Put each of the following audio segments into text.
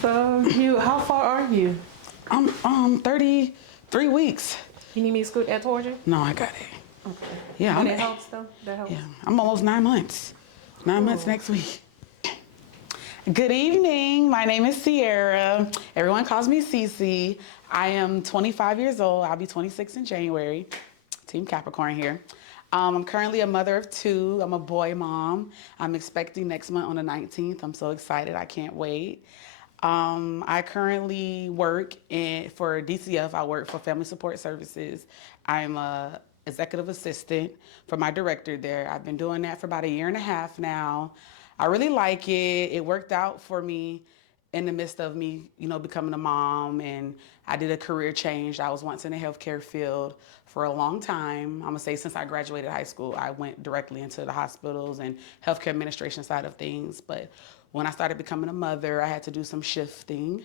So how far are you? I'm 33 weeks. You need me to scoot that towards you? No, I got it. Okay. Yeah, But it helps though? That helps? yeah, I'm almost 9 months. 9 months Cool. next week. Good evening. My name is Sierra. Everyone calls me Cece. I am 25 years old. I'll be 26 in January. Team Capricorn here. I'm currently a mother of two. I'm a boy mom. I'm expecting next month on the 19th. I'm so excited. I can't wait. I currently work for DCF. I work for Family Support Services. I'm a executive assistant for my director there. I've been doing that for about a year and a half now. I really like it. It worked out for me in the midst of me, becoming a mom, and I did a career change. I was once in the healthcare field for a long time. I'm gonna say since I graduated high school, I went directly into the hospitals and healthcare administration side of things. But when I started becoming a mother, I had to do some shifting,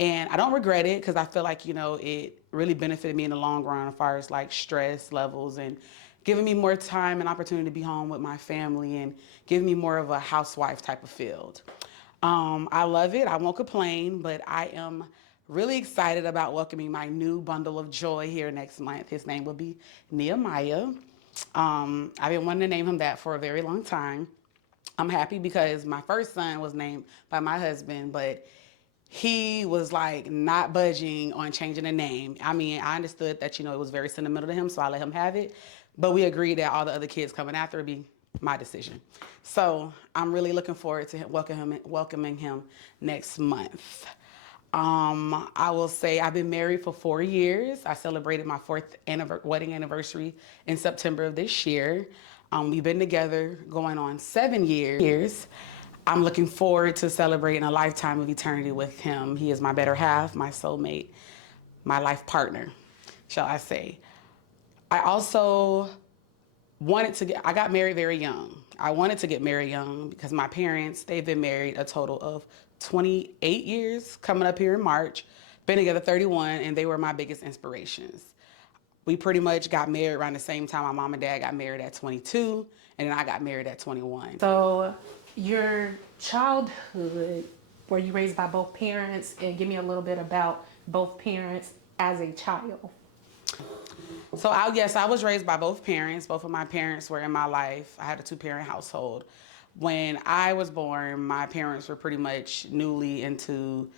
and I don't regret it because I feel like it really benefited me in the long run as far as like stress levels and giving me more time and opportunity to be home with my family and giving me more of a housewife type of field. I love it. I won't complain, but I am really excited about welcoming my new bundle of joy here next month. His name will be Nehemiah. I've been wanting to name him that for a very long time. I'm happy because my first son was named by my husband, but he was like not budging on changing the name. I mean, I understood that, it was very sentimental to him, so I let him have it. But we agreed that all the other kids coming after would be my decision. So I'm really looking forward to welcoming him next month. I will say I've been married for 4 years. I celebrated my fourth wedding anniversary in September of this year. We've been together going on 7 years. I'm looking forward to celebrating a lifetime of eternity with him. He is my better half, my soulmate, my life partner, shall I say. I also I got married very young. I wanted to get married young because my parents, they've been married a total of 28 years, coming up here in March, been together 31, and they were my biggest inspirations. We pretty much got married around the same time my mom and dad got married at 22, and then I got married at 21. So your childhood, were you raised by both parents? And give me a little bit about both parents as a child. So yes, I was raised by both parents. Both of my parents were in my life. I had a two-parent household. When I was born, my parents were pretty much newly into,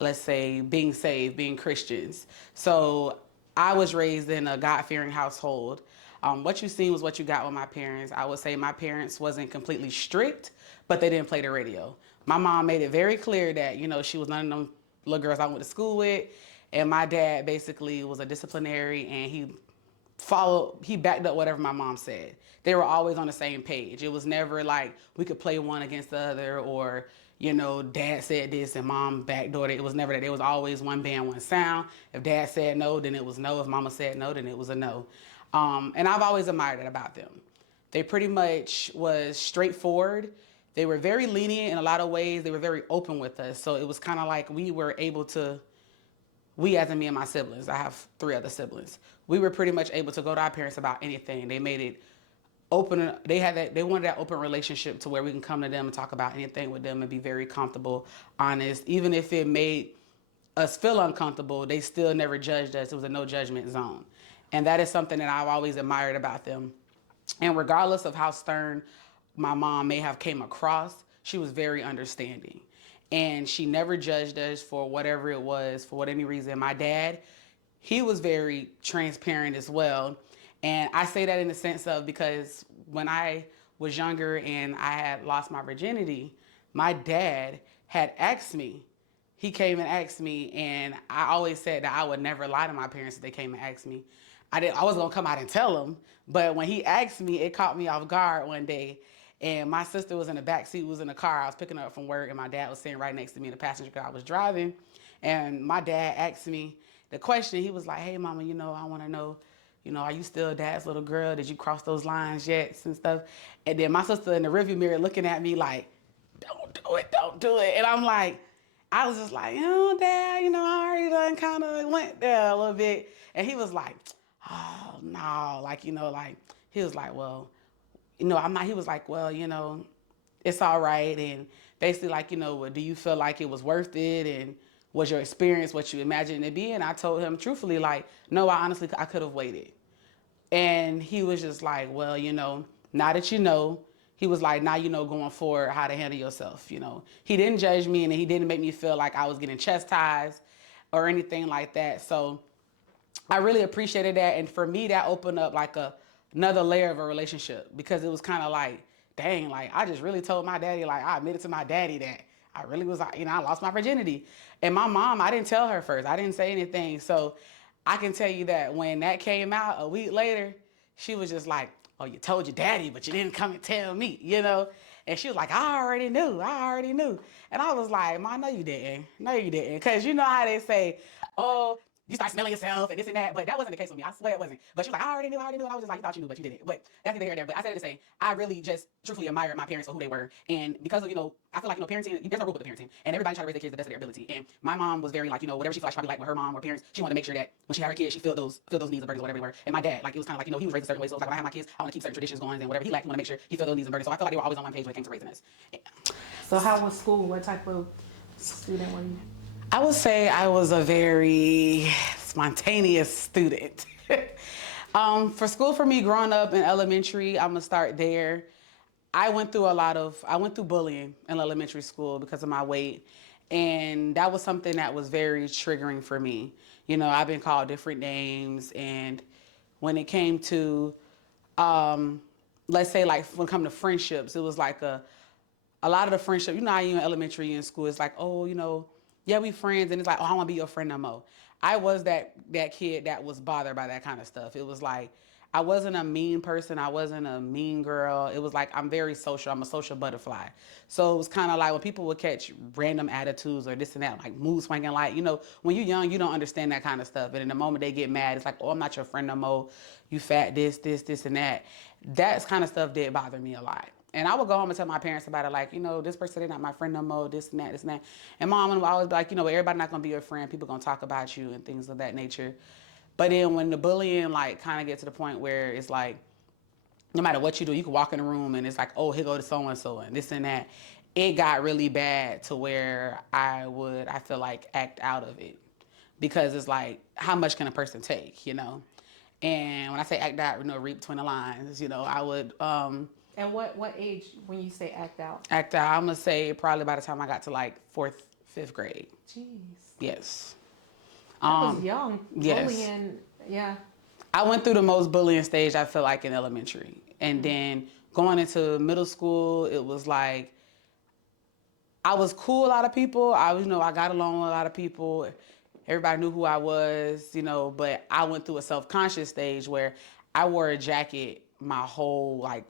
let's say, being saved, being Christians. So I was raised in a God-fearing household. What you seen was what you got with my parents. I would say my parents wasn't completely strict, but they didn't play the radio. My mom made it very clear that, she was none of them little girls I went to school with. And my dad basically was a disciplinary, and he backed up whatever my mom said. They were always on the same page. It was never like we could play one against the other, or dad said this and mom backdoored it. It was never that. It was always one band, one sound. If dad said no, then it was no. If mama said no, then it was a no. And I've always admired that about them. They pretty much was straightforward. They were very lenient in a lot of ways. They were very open with us. So it was kind of like we as in me and my siblings, I have three other siblings, we were pretty much able to go to our parents about anything. They made it open. They wanted that open relationship to where we can come to them and talk about anything with them and be very comfortable, honest. Even if it made us feel uncomfortable, they still never judged us. It was a no judgment zone. And that is something that I've always admired about them. And regardless of how stern my mom may have came across, she was very understanding. And she never judged us for whatever it was, for any reason. My dad, he was very transparent as well. And I say that in the sense of, because when I was younger and I had lost my virginity, my dad had asked me. He came and asked me, and I always said that I would never lie to my parents if they came and asked me. I wasn't gonna come out and tell them, but when he asked me, it caught me off guard one day. And my sister was in the back seat, was in the car. I was picking her up from work, and my dad was sitting right next to me in the passenger car I was driving. And my dad asked me the question. He was like, "Hey, mama, I want to know, are you still dad's little girl? Did you cross those lines yet?" and stuff. And then my sister in the rearview mirror looking at me like, "Don't do it, don't do it." And I'm like, I was just like, Dad, I already done kind of went there a little bit. And he was like, "Oh, no," like, like, he was like, "Well, I'm not," he was like, "Well, it's all right. And basically like, do you feel like it was worth it? And was your experience what you imagined it being? I told him truthfully, like, no, I could have waited. And he was just like, well, now that you know, he was like, now you know going forward how to handle yourself. He didn't judge me and he didn't make me feel like I was getting chastised or anything like that. So I really appreciated that. And for me, that opened up like another layer of a relationship, because it was kind of like, dang, like I just really told my daddy, like I admitted to my daddy that I really was, I lost my virginity. And my mom, I didn't tell her first. I didn't say anything. So I can tell you that when that came out a week later, she was just like, oh, you told your daddy, but you didn't come and tell me. And she was like, I already knew. And I was like, Ma, no, you didn't. No, you didn't. Because you know how they say, oh, you start smelling yourself and this and that. But that wasn't the case with me. I swear it wasn't. But she was like, I already knew. And I was just like, you thought you knew, but you didn't. But that's neither here nor there. But I said it to say, I really just truthfully admired my parents for who they were. And because of, I feel like, parenting, there's no rule with the parenting. And everybody try to raise their kids the best of their ability. And my mom was very like, whatever she felt like she probably like with her mom or parents, she wanted to make sure that when she had her kids, she filled those needs and burdens, whatever they were. And my dad, like, it was kind of like, he was raised a certain way. So it was like, when I have my kids, I want to keep certain traditions going, and whatever he lacked, he want to make sure he filled those needs and burdens. So I felt like they were always on one page when it came to raising us. So how was school? What type of student were you? I would say I was a very spontaneous student. For school, for me, growing up in elementary, I'm gonna start there. I went through bullying in elementary school because of my weight. And that was something that was very triggering for me. I've been called different names. And when it came to, let's say like when it come to friendships, it was like a lot of the friendship, how you in elementary and school, it's like, oh, yeah, we friends. And it's like, oh, I want to be your friend no more. I was that kid that was bothered by that kind of stuff. It was like, I wasn't a mean person. I wasn't a mean girl. It was like, I'm very social. I'm a social butterfly. So it was kind of like when people would catch random attitudes or this and that, like mood swinging, like, when you're young, you don't understand that kind of stuff. And in the moment they get mad, it's like, oh, I'm not your friend no more. You fat this, and that. That kind of stuff did bother me a lot. And I would go home and tell my parents about it, like, this person is not my friend no more, this and that. And mom would always be like, everybody not going to be your friend. People going to talk about you and things of that nature. But then when the bullying, like, kind of get to the point where it's like, no matter what you do, you can walk in a room and it's like, oh, here go to so-and-so and this and that. It got really bad to where I feel like, act out of it. Because it's like, how much can a person take, And when I say act out, read between the lines, I would... And what age when you say act out? Act out, I'm going to say probably by the time I got to like 4th, 5th grade. Jeez. Yes. That was young. Yes. Bullying, yeah. I went through the most bullying stage, I feel like, in elementary. And then going into middle school, it was like, I was cool with a lot of people. I got along with a lot of people. Everybody knew who I was, but I went through a self-conscious stage where I wore a jacket my whole, like,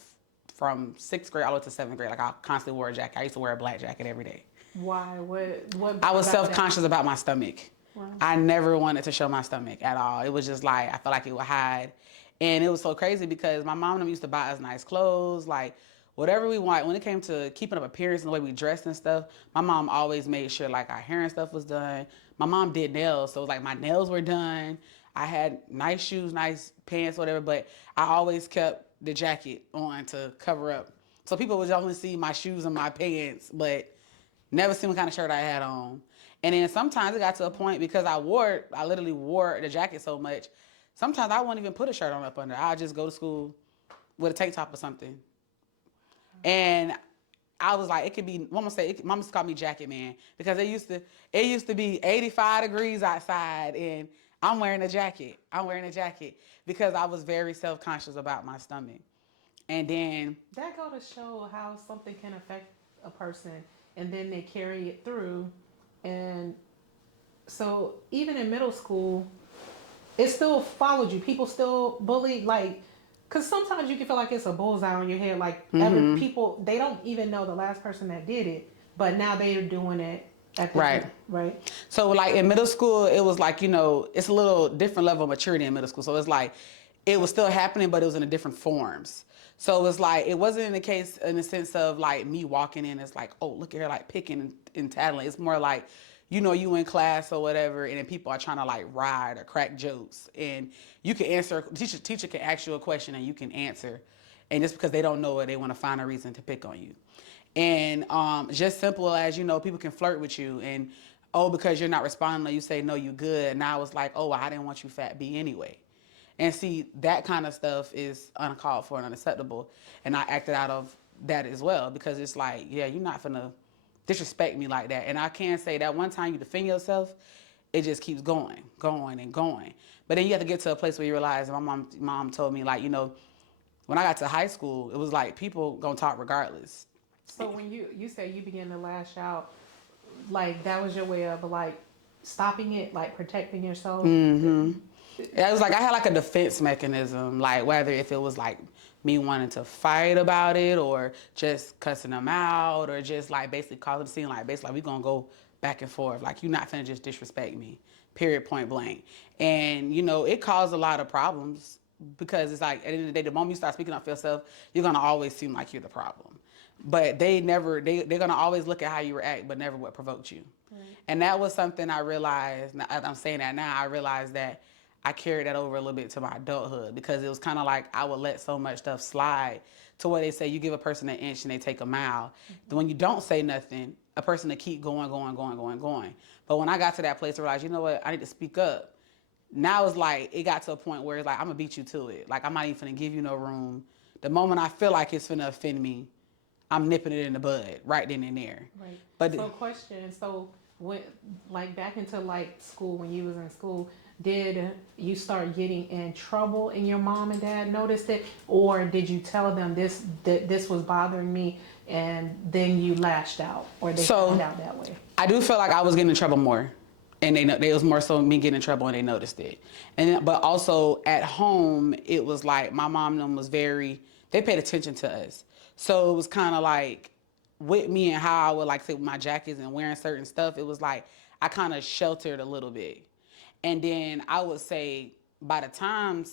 from 6th grade all the way to 7th grade. Like, I constantly wore a jacket. I used to wear a black jacket every day. Why? What I was self-conscious about my stomach. Wow. I never wanted to show my stomach at all. It was just like, I felt like it would hide. And it was so crazy because my mom and them used to buy us nice clothes, like whatever we want. When it came to keeping up appearance and the way we dressed and stuff, my mom always made sure like our hair and stuff was done. My mom did nails, so it was like my nails were done. I had nice shoes, nice pants, whatever, but I always kept the jacket on to cover up. So people would only see my shoes and my pants, but never see what kind of shirt I had on. And then sometimes it got to a point because I literally wore the jacket so much, sometimes I wouldn't even put a shirt on up under. I'd just go to school with a tank top or something. And I was like, it could be, mama used to call me Jacket Man because it used to be 85 degrees outside and I'm wearing a jacket because I was very self-conscious about my stomach. And then that go to show how something can affect a person and then they carry it through. And so even in middle school, it still followed you. People still bully, like, because sometimes you can feel like it's a bullseye on your head. Like, other people, they don't even know the last person that did it, but now they're doing it. Right. So, like, in middle school, it was like, it's a little different level of maturity in middle school. So, it's like, it was still happening, but it was in a different forms. So, it was like, it wasn't in the case, in the sense of, like, me walking in, it's like, oh, look at her, like, picking and tattling. It's more like, you in class or whatever, and then people are trying to, like, ride or crack jokes. And you can answer, teacher can ask you a question and you can answer. And just because they don't know it, they want to find a reason to pick on you. And just simple as, people can flirt with you and, oh, because you're not responding, you say, no, you good. And now it's like, oh, I didn't want you fat B anyway. And see, that kind of stuff is uncalled for and unacceptable. And I acted out of that as well, because it's like, yeah, you're not finna disrespect me like that. And I can say that one time you defend yourself, it just keeps going, going, and going. But then you have to get to a place where you realize, my mom told me, like, when I got to high school, it was like people gonna talk regardless. So when you say you began to lash out, like that was your way of like stopping it, like protecting yourself. Mm-hmm. It was like I had like a defense mechanism, like whether if it was like me wanting to fight about it or just cussing them out or just like basically calling the scene, like basically like, we gonna go back and forth. Like you're not finna just disrespect me, period, point blank. And it caused a lot of problems because it's like at the end of the day, the moment you start speaking up for yourself, you're gonna always seem like you're the problem. But they're gonna always look at how you react, but never what provoked you. Right. And that was something I realized. I'm saying that now. I realized that I carried that over a little bit to my adulthood because it was kind of like I would let so much stuff slide to where they say you give a person an inch and they take a mile. Mm-hmm. When you don't say nothing, a person to keep going. But when I got to that place, I realized, you know what, I need to speak up. Now it's like it got to a point where it's like I'm gonna beat you to it. Like I'm not even finna give you no room. The moment I feel like it's finna offend me, I'm nipping it in the bud right then and there. Right. But so question, so when like back into like school, when you was in school, did you start getting in trouble and your mom and dad noticed it, or did you tell them this was bothering me and then you lashed out, or they found out that way? I do feel like I was getting in trouble more. And they was more so me getting in trouble and they noticed it. But also at home, it was like my mom and them was they paid attention to us. So it was kind of like with me and how I would like say with my jackets and wearing certain stuff, it was like I kind of sheltered a little bit. And then I would say by the time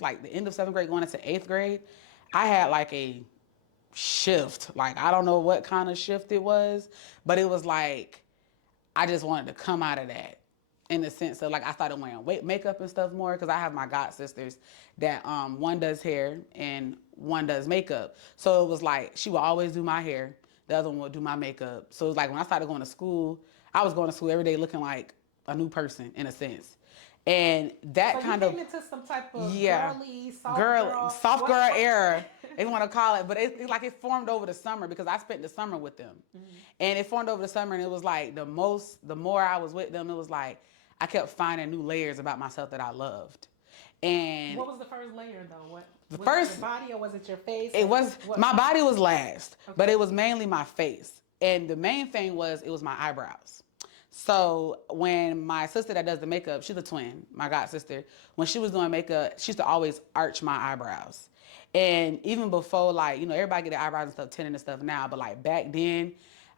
like the end of 7th grade going into 8th grade, I had like a shift. Like I don't know what kind of shift it was, but it was like I just wanted to come out of that in the sense of like I started wearing makeup and stuff more because I have my god sisters that one does hair and one does makeup. So it was like she would always do my hair, the other one would do my makeup. So it was like when I started going to school, I was going to school every day looking like a new person in a sense. And that so kind of into some type of soft girl era, they want to call it, but it's like it formed over the summer because I spent the summer with them, and it formed over the summer, and it was like the more I was with them, it was like I kept finding new layers about myself that I loved. And what was the first layer though? What the was first it your body or was it your face? It was my body was last, but it was mainly my face, and the main thing was it was my eyebrows. So when my sister that does the makeup, she's a twin, my god sister, when she was doing makeup, she used to always arch my eyebrows. And even before, like, everybody get their eyebrows and stuff tinted and stuff now, but like back then,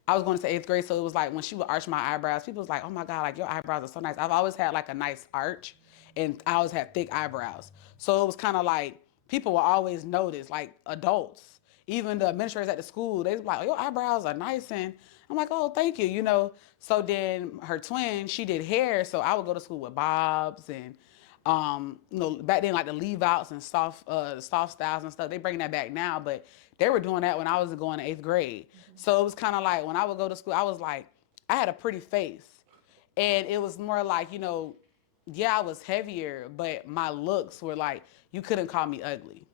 I was going to 8th grade, so it was like when she would arch my eyebrows, people was like, oh my God, like your eyebrows are so nice. I've always had like a nice arch, and I always had thick eyebrows. So it was kind of like people will always notice, like adults, even the administrators at the school, they was like, oh, your eyebrows are nice, and I'm like, oh, thank you, So then her twin, she did hair, so I would go to school with bobs and, back then like the leave outs and soft styles and stuff. They bring that back now, but they were doing that when I was going to 8th grade. Mm-hmm. So it was kind of like when I would go to school, I was like, I had a pretty face, and it was more like, yeah, I was heavier, but my looks were like you couldn't call me ugly.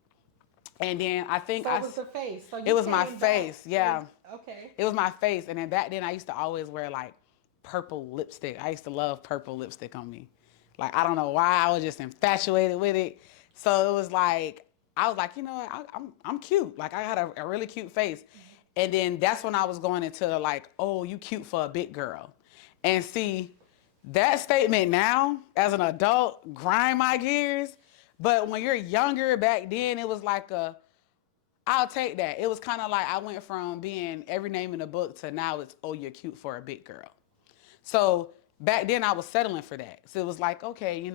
And then I think it was the face. So it was my face, yeah. Okay. It was my face, and then back then I used to always wear like purple lipstick. I used to love purple lipstick on me. Like I don't know why, I was just infatuated with it. So it was like I was like, what? I'm cute. Like I had a really cute face, and then that's when I was going into like, oh, you cute for a big girl, and see that statement now as an adult grind my gears. But when you're younger, back then, it was like I'll take that. It was kind of like I went from being every name in the book to now it's, oh, you're cute for a big girl. So back then I was settling for that. So it was like, okay,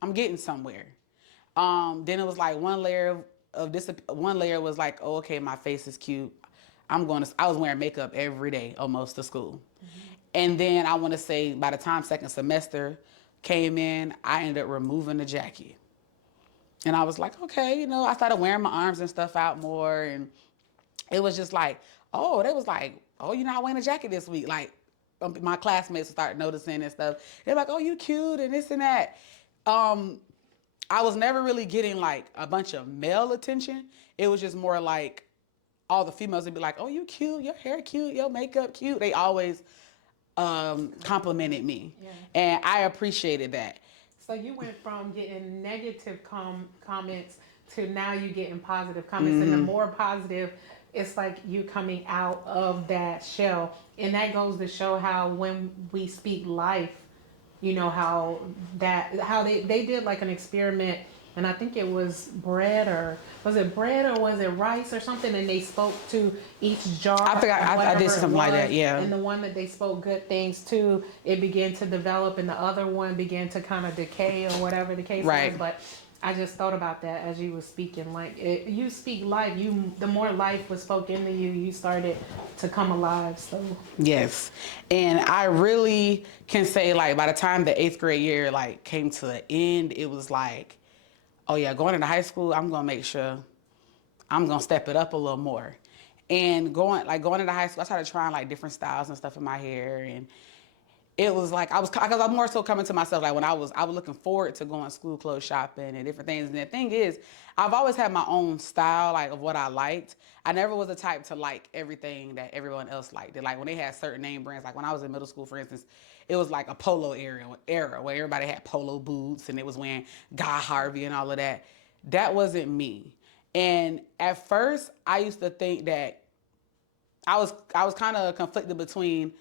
I'm getting somewhere. Then it was like one layer was like, oh, okay, my face is cute. I was wearing makeup every day almost to school. Mm-hmm. And then I want to say by the time second semester came in, I ended up removing the jacket. And I was like, okay, I started wearing my arms and stuff out more. And it was just like, oh, they was like, oh, you're not wearing a jacket this week. Like, my classmates started noticing and stuff. They're like, oh, you cute and this and that. I was never really getting like a bunch of male attention. It was just more like all the females would be like, oh, you cute, your hair cute, your makeup cute. They always complimented me. Yeah. And I appreciated that. So you went from getting negative comments to now you getting positive comments, and the more positive, it's like you coming out of that shell, and that goes to show how when we speak life, how they did like an experiment, and I think it was bread, or was it rice or something, and they spoke to each jar. I forgot, I did something like that, yeah. And the one that they spoke good things to, it began to develop, and the other one began to kind of decay, or whatever the case Right. was. But I just thought about that as you were speaking. Like, you speak life. The more life was spoken into you, you started to come alive. So Yes. And I really can say, like, by the time the 8th grade year, like, came to an end, it was like, oh yeah, going into high school, I'm going to make sure I'm going to step it up a little more. And going into high school, I started trying, like, different styles and stuff in my hair. And it was like, because I'm more so coming to myself, like, when I was looking forward to going school clothes shopping and different things. And the thing is, I've always had my own style, like, of what I liked. I never was the type to like everything that everyone else liked. Like, when they had certain name brands, like when I was in middle school, for instance, it was like a polo era where everybody had polo boots and it was wearing Guy Harvey and all of that. That wasn't me. And at first, I used to think that I was kind of conflicted between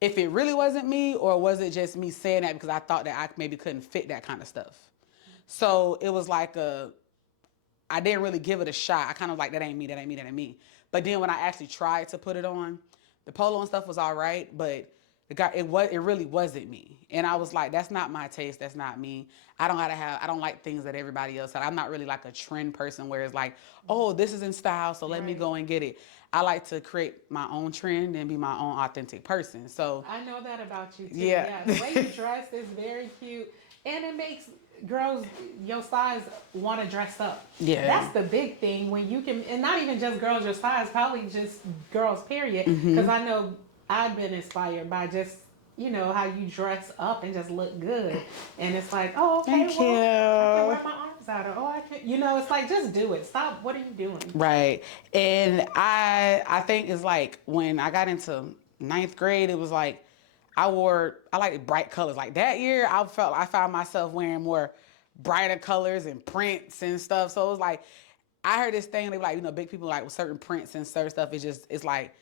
if it really wasn't me, or was it just me saying that because I thought that I maybe couldn't fit that kind of stuff. So it was like I didn't really give it a shot. I kind of like, that ain't me. But then when I actually tried to put it on, the polo and stuff was all right, but it really wasn't me. And I was like, that's not my taste. That's not me. I don't like things that everybody else had. I'm not really like a trend person where it's like, oh, this is in style, so let me go and get it. I like to create my own trend and be my own authentic person. So I know that about you too. Yeah. The way you dress is very cute, and it makes girls your size want to dress up. Yeah. That's the big thing when you can, and not even just girls your size, probably just girls period. Mm-hmm. Because I know I've been inspired by just how you dress up and just look good, and it's like, oh, okay, Thank you. I can wear my arms out, or I can, it's like, just do it. Stop. What are you doing? Right. And I think it's like when I got into 9th grade, it was like I like bright colors. Like that year, I found myself wearing more brighter colors and prints and stuff. So it was like, I heard this thing, they were like, big people like with certain prints and certain stuff. It's like,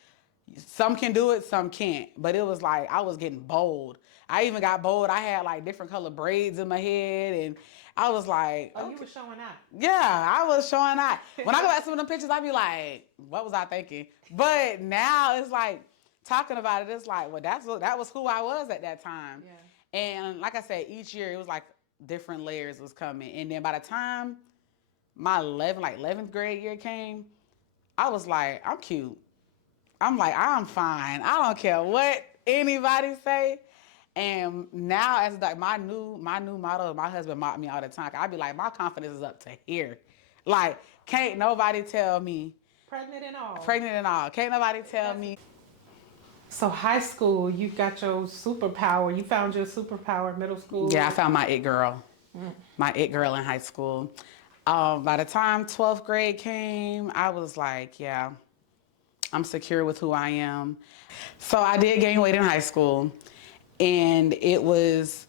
some can do it, some can't. But it was like, I was getting bold. I even got bold. I had like different color braids in my head, and I was like, oh, okay. You were showing out. Yeah, I was showing out. When I go back to some of them pictures, I be like, what was I thinking? But now it's like, talking about it, it's like, well, that was who I was at that time. Yeah. And like I said, each year it was like different layers was coming. And then by the time my 11th grade year came, I was like, I'm cute. I'm like, I'm fine. I don't care what anybody say. And now, as like my new motto, my husband mocked me all the time. I'd be like, my confidence is up to here. Like, can't nobody tell me. Pregnant and all. Can't nobody tell me. So high school, you got your superpower. You found your superpower. Middle school. Yeah, I found my it girl. My it girl in high school. By the time 12th grade came, I was like, yeah, I'm secure with who I am. So I did gain weight in high school, and it was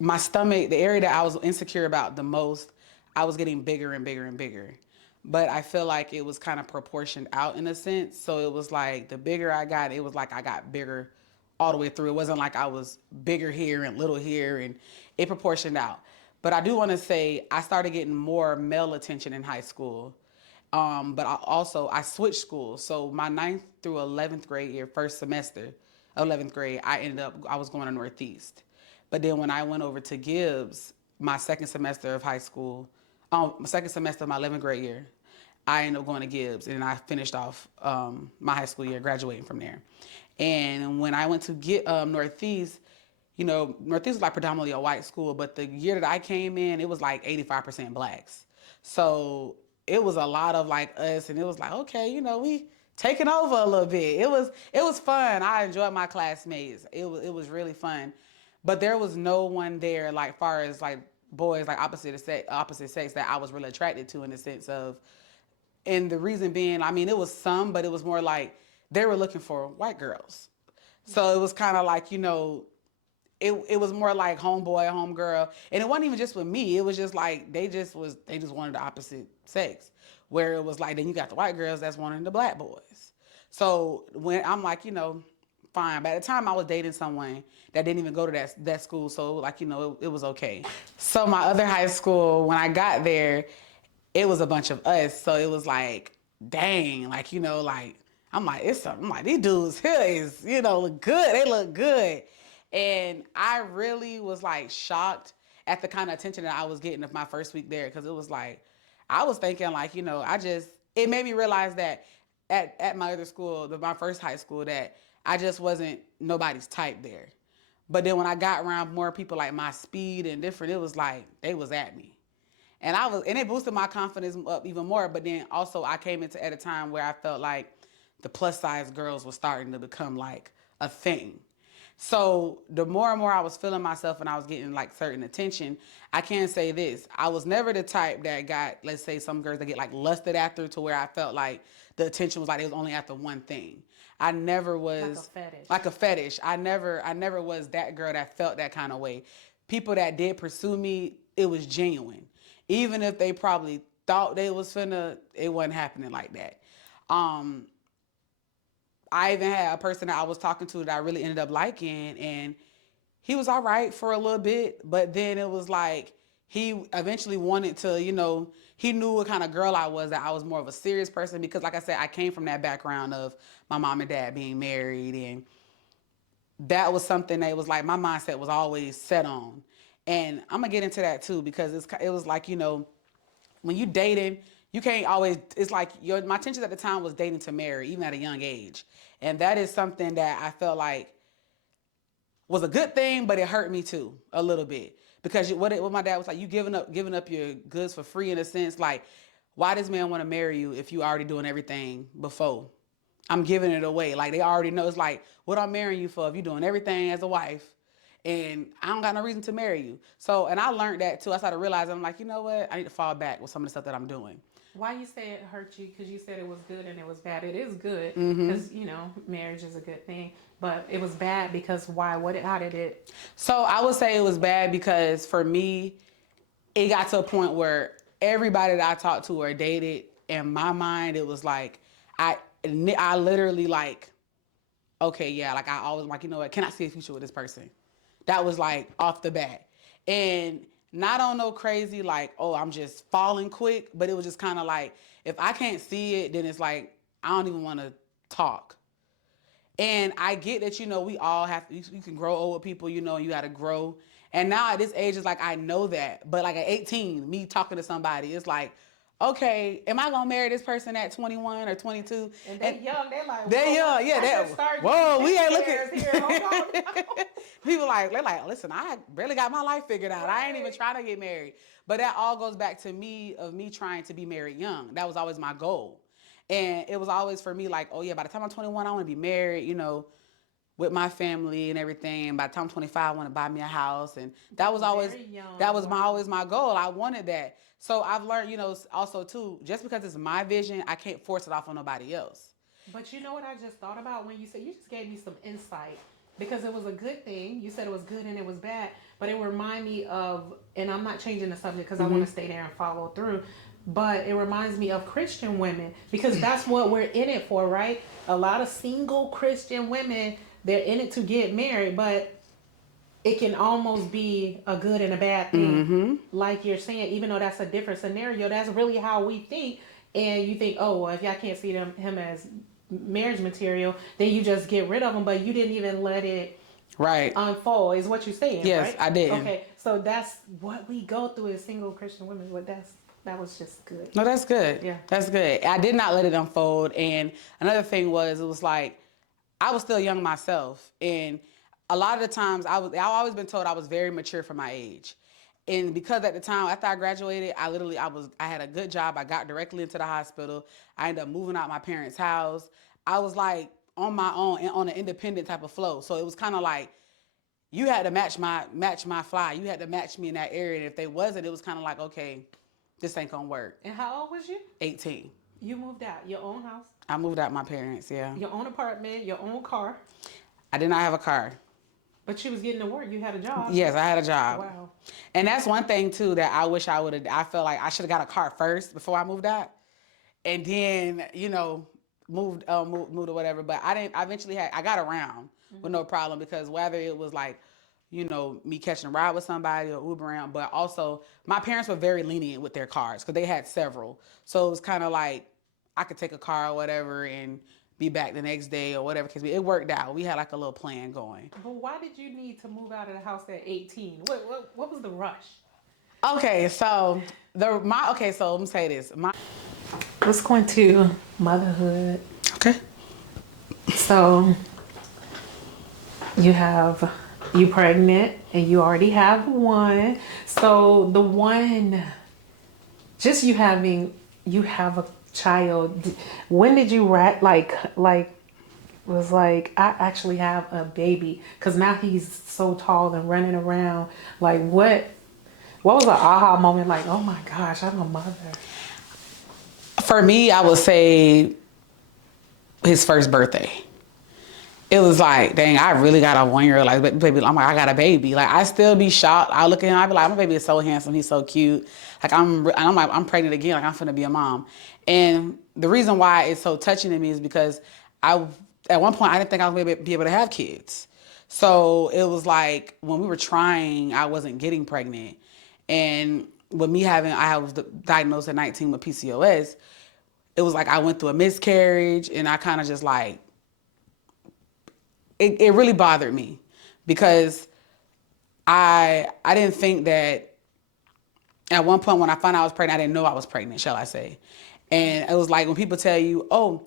my stomach, the area that I was insecure about the most. I was getting bigger and bigger and bigger. But I feel like it was kind of proportioned out in a sense. So it was like the bigger I got, it was like I got bigger all the way through. It wasn't like I was bigger here and little here, and it proportioned out. But I do want to say I started getting more male attention in high school. But I switched schools. So my 9th through 11th grade year, first semester of 11th grade, I was going to Northeast. But then when I went over to Gibbs, my second semester of high school, my second semester of my 11th grade year, I ended up going to Gibbs, and I finished off my high school year, graduating from there. And when I went to Northeast, Northeast was like predominantly a white school, but the year that I came in, it was like 85% blacks. So it was a lot of like us, and it was like, okay, we taking over a little bit. It was fun. I enjoyed my classmates. It was really fun, but there was no one there like far as like boys like opposite sex that I was really attracted to in the sense of, and the reason being, I mean, it was some, but it was more like they were looking for white girls. So it was kind of like, it was more like homeboy, homegirl. And it wasn't even just with me. It was just like they just wanted the opposite sex. Where it was like, then you got the white girls that's wanting the black boys. So when I'm like, fine. By the time I was dating someone that didn't even go to that school, so like, it was okay. So my other high school, when I got there, it was a bunch of us. So it was like, dang, like, like, I'm like, these dudes here is, look good. They look good. And I really was like shocked at the kind of attention that I was getting of my first week there. Cause it was like, I was thinking like, it made me realize that at my other school, my first high school, that I just wasn't nobody's type there. But then when I got around more people like my speed and different, it was like, they was at me. And it boosted my confidence up even more. But then also I came into at a time where I felt like the plus size girls were starting to become like a thing. So the more and more I was feeling myself and I was getting like certain attention, I can say this. I was never the type that got, let's say some girls that get like lusted after, to where I felt like the attention was like it was only after one thing. I never was Like a fetish. I never was that girl that felt that kind of way. People that did pursue me, it was genuine. Even if they probably thought they was finna, it wasn't happening like that. Um, I even had a person that I was talking to that I really ended up liking, and he was all right for a little bit, but then it was like he eventually wanted to, he knew what kind of girl I was, that I was more of a serious person, because like I said, I came from that background of my mom and dad being married, and that was something that was like my mindset was always set on. And I'm gonna get into that too, because it was like, when you dating, you can't always. It's like my intentions at the time was dating to marry, even at a young age, and that is something that I felt like was a good thing, but it hurt me too a little bit, because what my dad was like, you giving up your goods for free, in a sense. Like, why does man want to marry you if you already doing everything before? I'm giving it away. Like, they already know. It's like, what I'm marrying you for if you're doing everything as a wife, and I don't got no reason to marry you. So, and I learned that too. I started realizing, I'm like, you know what? I need to fall back with some of the stuff that I'm doing. Why you say it hurt you? Because you said it was good and it was bad. It is good because marriage is a good thing, but it was bad because why? How did it? So I would say it was bad because for me, it got to a point where everybody that I talked to or dated, in my mind, it was like, I literally like, okay, yeah, like I always like, you know what? Can I see a future with this person? That was like off the bat. And not on no crazy like, oh, I'm just falling quick, but it was just kind of like, if I can't see it, then it's like, I don't even want to talk. And I get that, we all have to, you can grow old with people, you got to grow. And now at this age, it's like, I know that. But like at 18, me talking to somebody, it's like, okay, am I going to marry this person at 21 or 22? And they young, they're like, they're young, yeah. Whoa, we ain't looking. Here. Hold on. People they're like, listen, I barely got my life figured out. Right. I ain't even trying to get married. But that all goes back to me trying to be married young. That was always my goal. And it was always for me like, oh yeah, by the time I'm 21, I want to be married, with my family and everything. And by the time I'm 25, I want to buy me a house. And that was always always my goal. I wanted that. So I've learned, also too, just because it's my vision, I can't force it off on nobody else. But you know what I just thought about when you said, you just gave me some insight, because it was a good thing. You said it was good and it was bad, but it reminded me of, and I'm not changing the subject because I want to stay there and follow through, but it reminds me of Christian women, because that's what we're in it for, right? A lot of single Christian women, they're in it to get married, but it can almost be a good and a bad thing. Like you're saying, even though that's a different scenario, that's really how we think. And you think, oh, well, if y'all can't see him as marriage material, then you just get rid of him, but you didn't even let it unfold, is what you're saying. Yes, right? I did. Okay, so that's what we go through as single Christian women, but that was just good. No, that's good. Yeah. That's good. I did not let it unfold. And another thing was, it was like, I was still young myself. And a lot of the times I've always been told I was very mature for my age. And because at the time after I graduated, I had a good job. I got directly into the hospital. I ended up moving out my parents' house. I was like on my own and on an independent type of flow. So it was kind of like you had to match my fly. You had to match me in that area. And if they wasn't, it was kind of like, okay, this ain't gonna work. And how old was you? 18. You moved out your own house, I moved out my parents, yeah. your own apartment, your own car. I did not have a car. But you was getting to work. You had a job. Yes, I had a job. Wow. And that's one thing too that I wish I would have. I felt like I should have got a car first before I moved out, and then moved or whatever. But I didn't. I eventually I got around with no problem because whether it was like, me catching a ride with somebody or Ubering, but also my parents were very lenient with their cars because they had several. So it was kind of like I could take a car or whatever and be back the next day or whatever. Because it worked out. We had like a little plan going. But why did you need to move out of the house at 18? What was the rush? Okay, so so let me say this. Let's go into motherhood. Okay. So you pregnant and you already have one. So the one, just you have a child. When did you was like, I actually have a baby? Because now he's so tall and running around. Like what was the aha moment? Like, oh my gosh, I'm a mother. For me, I would say his first birthday. It was like, dang, I really got a 1-year-old. Like, baby, I'm like, I got a baby. Like, I still be shocked. I look at him, I be like, my baby is so handsome. He's so cute. Like, I'm like, I'm pregnant again. Like, I'm finna be a mom. And the reason why it's so touching to me is because at one point, I didn't think I was going to be able to have kids. So it was like, when we were trying, I wasn't getting pregnant. And with me I was diagnosed at 19 with PCOS. It was like I went through a miscarriage and I kind of just like, it really bothered me because I didn't think that at one point when I found out I was pregnant, I didn't know I was pregnant, shall I say. And it was like when people tell you, oh,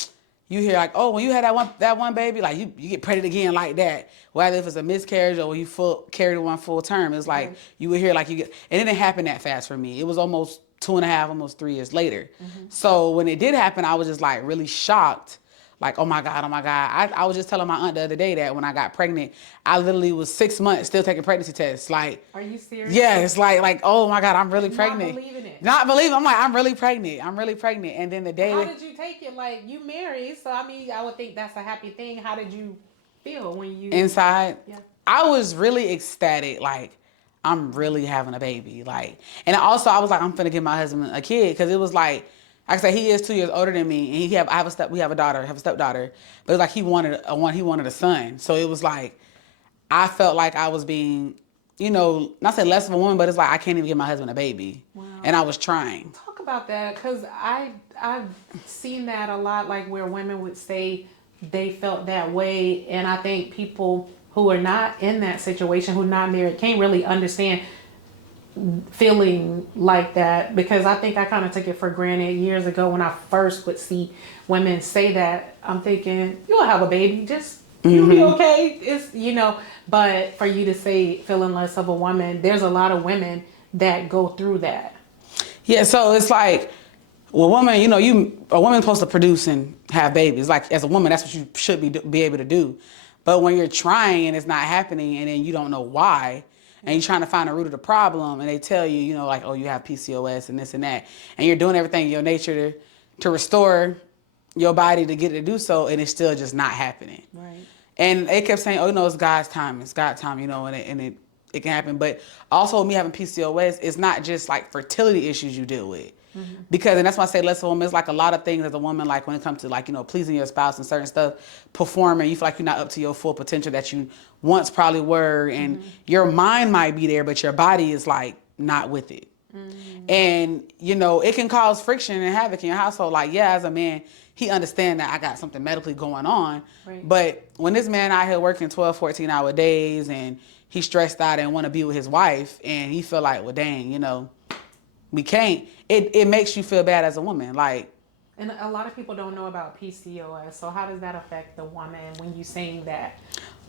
you hear like, oh, when you had that one baby, like you get pregnant again like that. Whether if it's a miscarriage or when you carried one full term, it's like you would hear like and it didn't happen that fast for me. It was almost 2.5, almost 3 years later. Mm-hmm. So when it did happen, I was just like really shocked. Like, oh my God. I was just telling my aunt the other day that when I got pregnant, I literally was 6 months still taking pregnancy tests. Like, are you serious? Yeah, it's like, oh my God, I'm really pregnant. Not believing it. Not believing. I'm like, I'm really pregnant. And then the day. How did you take it? Like, you married, so I mean, I would think that's a happy thing. How did you feel when you inside? Yeah. I was really ecstatic. Like, I'm really having a baby. Like, and also I was like, I'm finna give my husband a kid because it was like I said, he is 2 years older than me, and we have a stepdaughter. But it was like he wanted a son. So it was like I felt like I was being, not saying less of a woman, but it's like I can't even give my husband a baby. Wow. And I was trying. Talk about that, because I've seen that a lot, like where women would say they felt that way, and I think people who are not in that situation, who are not married, can't really understand feeling like that, because I think I kind of took it for granted years ago when I first would see women say that. I'm thinking, you'll have a baby, just you'll be okay. It's but for you to say feeling less of a woman, there's a lot of women that go through that. Yeah, so it's like, well, woman, a woman's supposed to produce and have babies. Like as a woman, that's what you should be able to do. But when you're trying and it's not happening, and then you don't know why, and you're trying to find the root of the problem, and they tell you, like, oh, you have PCOS and this and that, and you're doing everything in your nature to restore your body to get it to do so, and it's still just not happening. Right. And they kept saying, oh, it's God's time, and it can happen. But also me having PCOS, it's not just like fertility issues you deal with. Mm-hmm. Because, and that's why I say less of a woman, it's like a lot of things as a woman, like when it comes to like, pleasing your spouse and certain stuff, performing, you feel like you're not up to your full potential that you once probably were, and your mind might be there, but your body is like not with it. Mm-hmm. And, it can cause friction and havoc in your household. Like, yeah, as a man, he understands that I got something medically going on. Right. But when this man out here working 12, 14-hour days, and he's stressed out and want to be with his wife, and he feel like, well, dang, we can't. It makes you feel bad as a woman. Like, And a lot of people don't know about PCOS. So how does that affect the woman when you saying that?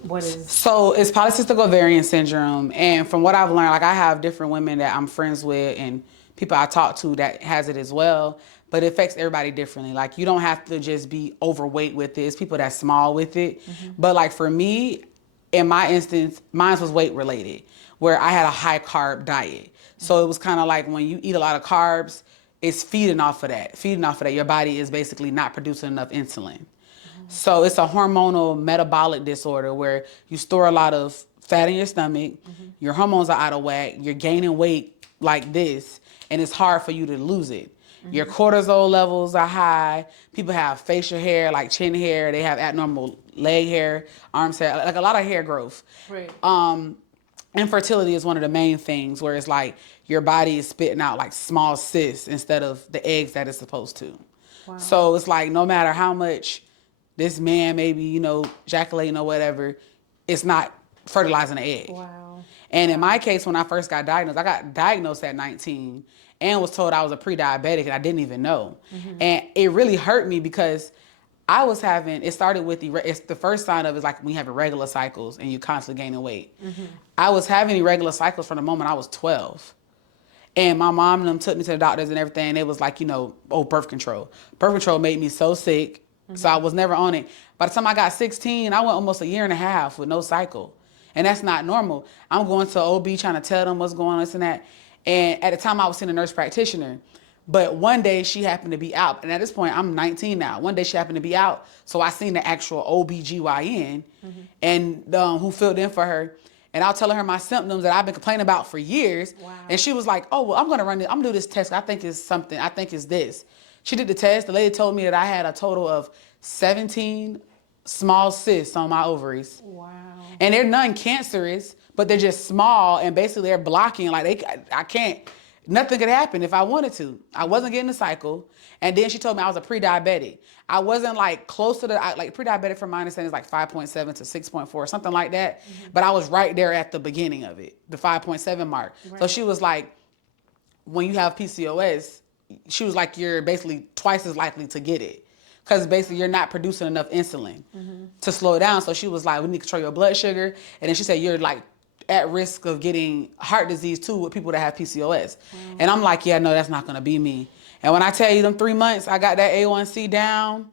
What is? So it's polycystic ovarian syndrome, and from what I've learned, like I have different women that I'm friends with and people I talk to that has it as well, but it affects everybody differently. Like you don't have to just be overweight with it. It's people that's small with it. But like for me, in my instance, mine was weight related, where I had a high carb diet. So it was kind of like when you eat a lot of carbs, it's feeding off of that. Feeding off of that, your body is basically not producing enough insulin. So it's a hormonal metabolic disorder where you store a lot of fat in your stomach, your hormones are out of whack, you're gaining weight like this, and it's hard for you to lose it. Your cortisol levels are high. People have facial hair, like chin hair. They have abnormal leg hair, arms hair, like a lot of hair growth. Right. Infertility is one of the main things where it's like your body is spitting out like small cysts instead of the eggs that it's supposed to. Wow. So it's like no matter how much this man maybe, ejaculating or whatever, it's not fertilizing the egg. Wow. And in my case, when I first got diagnosed, I got diagnosed at 19 and was told I was a pre-diabetic and I didn't even know. And it really hurt me because I was having, it started with, it's the first sign of it is like when you have irregular cycles and you're constantly gaining weight. I was having irregular cycles from the moment I was 12. And my mom and them took me to the doctors and everything. And it was like, birth control. Birth control made me so sick. So I was never on it. By the time I got 16, I went almost a year and a half with no cycle. And that's not normal. I'm going to OB trying to tell them what's going on, this and that. And at the time I was seeing a nurse practitioner. But one day she happened to be out. And at this point, I'm 19 now. One day she happened to be out. So I seen the actual OBGYN and who filled in for her. And I was telling her my symptoms that I've been complaining about for years. Wow. And she was like, oh, well, I'm going to do this test. I think it's something. I think it's this. She did the test. The lady told me that I had a total of 17 small cysts on my ovaries. Wow. And they're non-cancerous, but they're just small and basically they're blocking. Like I can't, nothing could happen if I wanted to. I wasn't getting the cycle. And then she told me I was a pre-diabetic. I wasn't like close to like pre-diabetic from my understanding is like 5.7 to 6.4, something like that. But I was right there at the beginning of it, the 5.7 mark. Right. So she was like, when you have PCOS, she was like, you're basically twice as likely to get it. Because basically you're not producing enough insulin to slow it down. So she was like, we need to control your blood sugar. And then she said, you're like at risk of getting heart disease too with people that have PCOS. And I'm like, yeah, no, that's not going to be me. And when I tell you them 3 months, I got that A1C down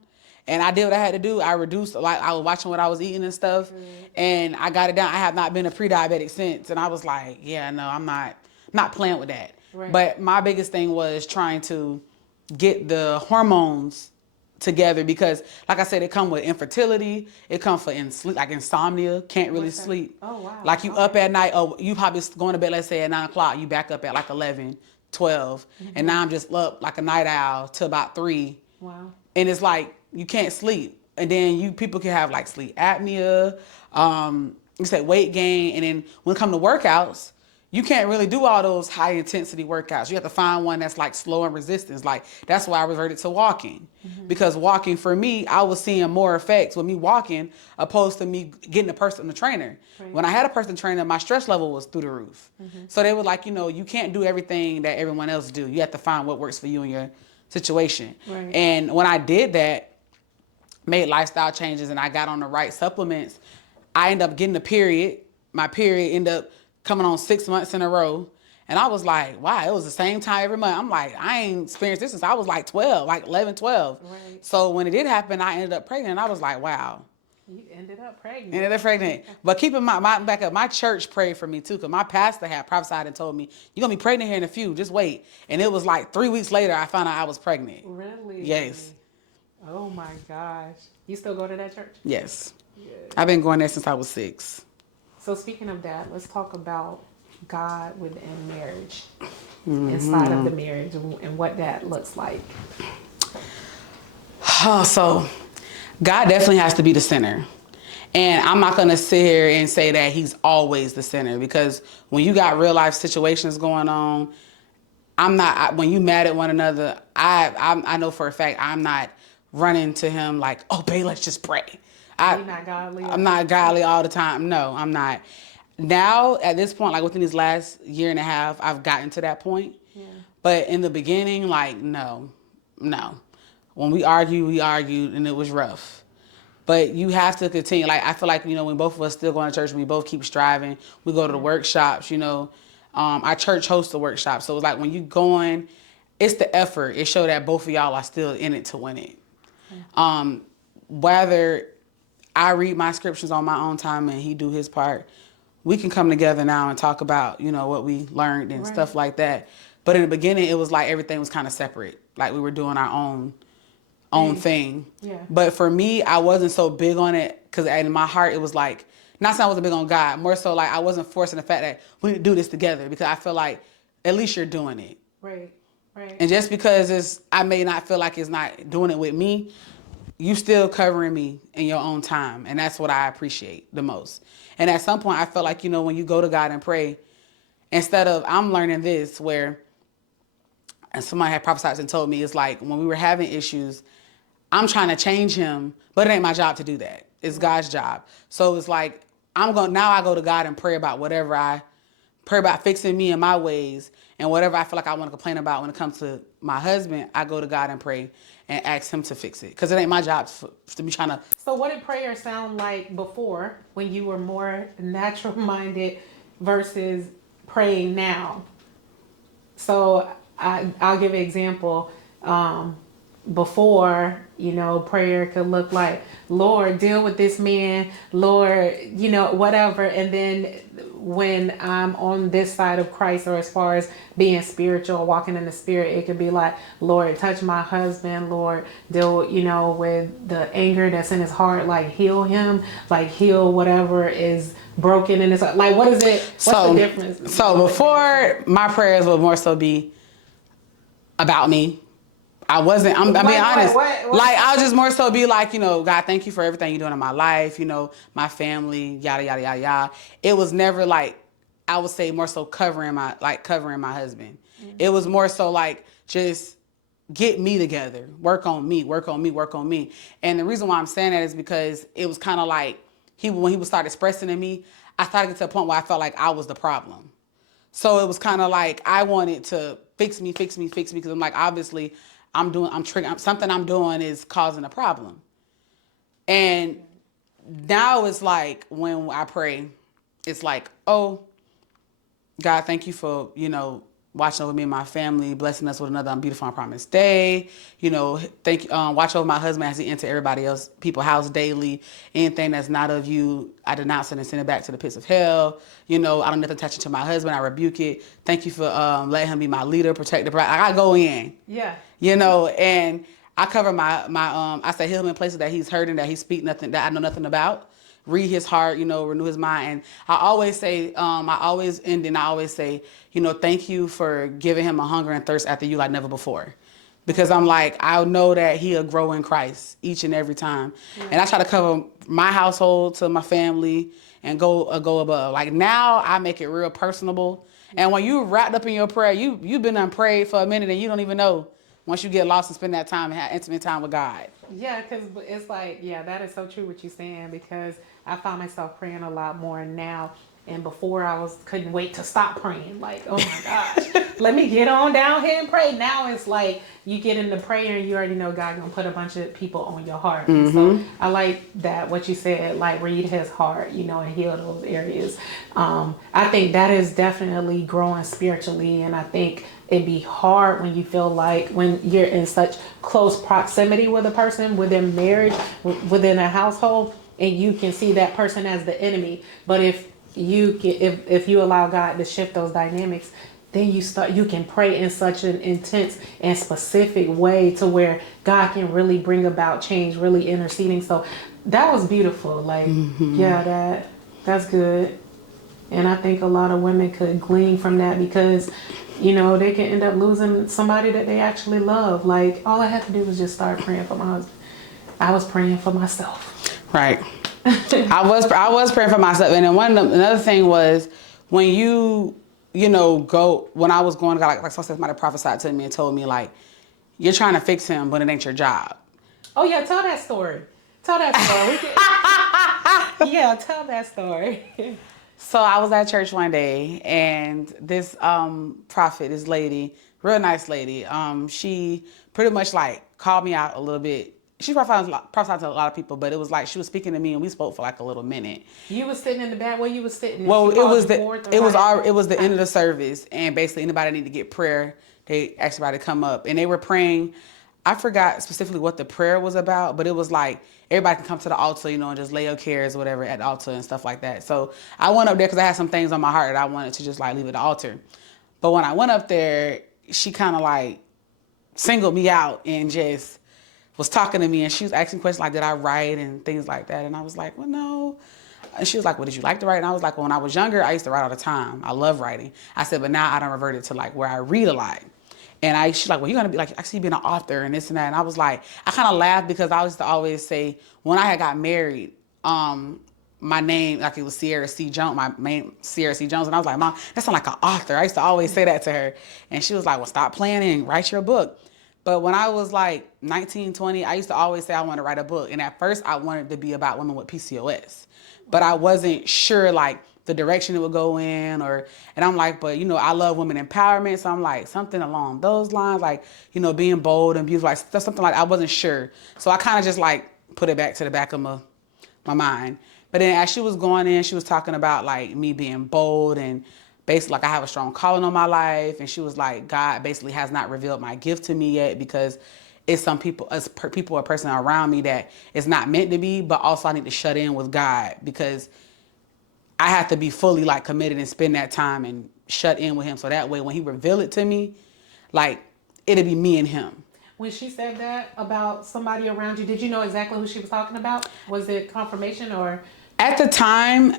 and I did what I had to do. I reduced, like I was watching what I was eating and stuff and I got it down. I have not been a pre-diabetic since. And I was like, yeah, no, I'm not playing with that. Right. But my biggest thing was trying to get the hormones together because, like I said, it come with infertility. It come for like insomnia, can't really sleep. Oh, wow. Like you up at night, you probably going to bed, let's say at 9 o'clock, you back up at like 11, 12. And now I'm just up like a night owl till about 3. Wow. And it's like, you can't sleep. And then people can have like sleep apnea, you say weight gain. And then when it come to workouts, you can't really do all those high intensity workouts. You have to find one that's like slow and resistance. Like that's why I reverted to walking because walking for me, I was seeing more effects with me walking opposed to me getting a personal trainer. Right. When I had a personal trainer, my stress level was through the roof. So they were like, you can't do everything that everyone else do. You have to find what works for you and your situation. Right. And when I did that, made lifestyle changes and I got on the right supplements, I ended up getting a period. My period ended up coming on 6 months in a row. And I was like, wow, it was the same time every month. I'm like, I ain't experienced this since I was like 12, like 11, 12. Right. So when it did happen, I ended up pregnant. And I was like, wow. You ended up pregnant. But keep in mind, my church prayed for me too, because my pastor had prophesied and told me, you're going to be pregnant here in a few, just wait. And it was like 3 weeks later, I found out I was pregnant. Really? Yes. Oh my gosh. You still go to that church? Yes. Good. I've been going there since I was 6. So speaking of that, let's talk about God within marriage, inside of the marriage, and what that looks like. Oh, so God definitely has to be the center. And I'm not going to sit here and say that he's always the center, because when you got real life situations going on, when you mad at one another, I know for a fact I'm not running to him like, oh, babe, let's just pray. You're not godly. I'm not godly all the time. No, I'm not. Now, at this point, like within these last year and a half, I've gotten to that point. Yeah. But in the beginning, like, no. When we argued and it was rough. But you have to continue. Like, I feel like, when both of us still going to church, we both keep striving. We go to the workshops, Our church hosts the workshop. So it's like when you going, it's the effort. It show that both of y'all are still in it to win it. Whether I read my scriptures on my own time and he do his part, we can come together now and talk about, what we learned and stuff like that. But in the beginning, it was like everything was kind of separate. Like we were doing our own thing. Yeah. But for me, I wasn't so big on it because in my heart, it was like, not saying I wasn't big on God, more so like I wasn't forcing the fact that we need to do this together because I feel like at least you're doing it. Right. And just because I may not feel like it's not doing it with me, you still covering me in your own time. And that's what I appreciate the most. And at some point, I felt like, when you go to God and pray, instead of, I'm learning this where, and somebody had prophesied and told me, it's like when we were having issues, I'm trying to change him, but it ain't my job to do that. It's God's job. So it's like, now I go to God and pray about pray about fixing me and my ways, and whatever I feel like I want to complain about when it comes to my husband, I go to God and pray and ask him to fix it. Because it ain't my job to be trying to. So what did prayer sound like before when you were more natural minded versus praying now? So I'll give an example. Before, prayer could look like, Lord, deal with this man, Lord, whatever. And then when I'm on this side of Christ, or as far as being spiritual, walking in the spirit, it could be like, Lord, touch my husband, Lord, deal, with the anger that's in his heart, like heal him, like heal whatever is broken in his heart. Like, what is it? What's the difference? So before, my prayers would more so be about me. I'm being honest. What? Like, I'll just more so be like, God, thank you for everything you're doing in my life, my family, yada, yada, yada, yada. It was never like, I would say more so covering my husband. Mm-hmm. It was more so like, just get me together, work on me. And the reason why I'm saying that is because it was kind of like, when he would start expressing to me, I started to get to a point where I felt like I was the problem. So it was kind of like, I wanted to fix me, because I'm like, obviously, something I'm doing is causing a problem. And now it's like, when I pray, it's like, oh, God, thank you for, watching over me and my family, blessing us with another beautiful and promised day. Thank you. Watch over my husband as he enter everybody else, people's house daily. Anything that's not of you, I denounce it and send it back to the pits of hell. I don't nothing touch it to my husband. I rebuke it. Thank you for letting him be my leader, protector. I go in. Yeah. And I cover my I say heal him in places that he's hurting, that he speak nothing, that I know nothing about. Read his heart, renew his mind. And I always say, thank you for giving him a hunger and thirst after you like never before. Because I'm like, I know that he'll grow in Christ each and every time. Yeah. And I try to cover my household to my family and go above. Like, now I make it real personable. And when you wrapped up in your prayer, you've been unprayed for a minute and you don't even know once you get lost and spend that time and have intimate time with God. Yeah, because it's like, that is so true what you're saying, because I found myself praying a lot more now. And before, couldn't wait to stop praying. Like, oh my gosh, let me get on down here and pray. Now it's like you get into prayer and you already know God gonna put a bunch of people on your heart. Mm-hmm. So I like that, what you said, like read his heart, and heal those areas. I think that is definitely growing spiritually. And I think it'd be hard when you feel like when you're in such close proximity with a person, within marriage, within a household, and you can see that person as the enemy. But if you allow God to shift those dynamics, then you can pray in such an intense and specific way to where God can really bring about change, really interceding. So that was beautiful. Like, that's good. And I think a lot of women could glean from that, because they can end up losing somebody that they actually love. Like, all I had to do was just start praying for my husband. I was praying for myself. Right. I was praying for myself. And then another thing was, when when I was going to God, like somebody prophesied to me and told me, like, you're trying to fix him, but it ain't your job. Oh yeah, tell that story. Tell that story. So I was at church one day, and this prophet, this lady, real nice lady. She pretty much like called me out a little bit. She prophesied to a lot of people, but it was like she was speaking to me, and we spoke for like a little minute. You was sitting in the back. Where you was sitting? Well, it was the end of the service, and basically anybody need to get prayer, they asked everybody to come up, and they were praying. I forgot specifically what the prayer was about, but it was like everybody can come to the altar, you know, and just lay your cares or whatever at the altar and stuff like that. So I went up there because I had some things on my heart that I wanted to just like leave at the altar. But when I went up there, she kind of like singled me out and just was talking to me, and she was asking questions like, did I write and things like that? And I was like, well, no. And she was like, well, did you like to write? And I was like, well, when I was younger, I used to write all the time. I love writing. I said, but now I done reverted to like where I read a lot. And she's like, well, you're going to be like, I see you being an author and this and that. And I was like, I kind of laughed because I used to always say, when I had got married, my name, like it was Sierra C. Jones, my name, Sierra C. Jones. And I was like, Mom, that sounds like an author. I used to always say that to her. And she was like, well, stop planning, write your book. But when I was like 19, 20, I used to always say I wanted to write a book. And at first I wanted it to be about women with PCOS. But I wasn't sure like the direction it would go in, and I'm like, but you know, I love women empowerment. So I'm like, something along those lines, like, you know, being bold and beautiful, like something like I wasn't sure. So I kind of just like put it back to the back of my mind. But then as she was going in, she was talking about like me being bold and basically like I have a strong calling on my life. And she was like, God basically has not revealed my gift to me yet because it's some people, a person around me that is not meant to be, but also I need to shut in with God because I have to be fully like committed and spend that time and shut in with him. So that way when he reveal it to me, like it'll be me and him. When she said that about somebody around you, did you know exactly who she was talking about? Was it confirmation or? At the time,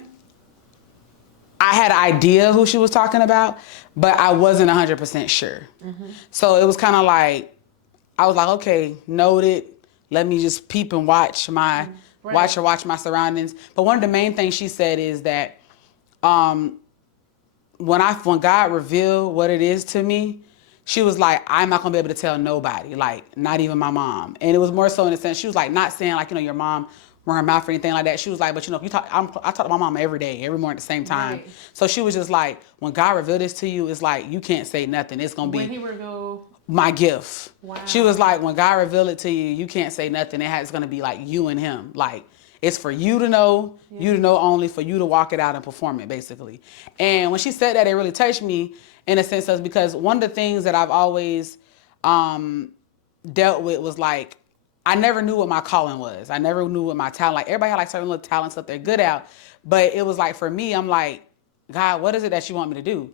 I had an idea who she was talking about, but I wasn't 100% sure. Mm-hmm. So it was kind of like, I was like, okay, noted. Let me just peep and watch my watch my surroundings. But one of the main things she said is that when God revealed what it is to me, she was like, I'm not gonna be able to tell nobody, like not even my mom. And it was more so in a sense, she was like, not saying like, you know, your mom run her mouth or anything like that. She was like, but you know, if you talk, I talk to my mom every day, every morning at the same time. Right. So she was just like, when God revealed this to you, it's like, you can't say nothing. It's gonna be when he revealed my gift. Wow. She was like, when God revealed it to you, you can't say nothing. It's gonna be like you and him. Like, it's for you to know, you to know only, for you to walk it out and perform it, basically. And when she said that, it really touched me in a sense of because one of the things that I've always dealt with was like, I never knew what my calling was. I never knew what my talent, like everybody had like certain little talents that they're good at. But it was like, for me, I'm like, God, what is it that you want me to do?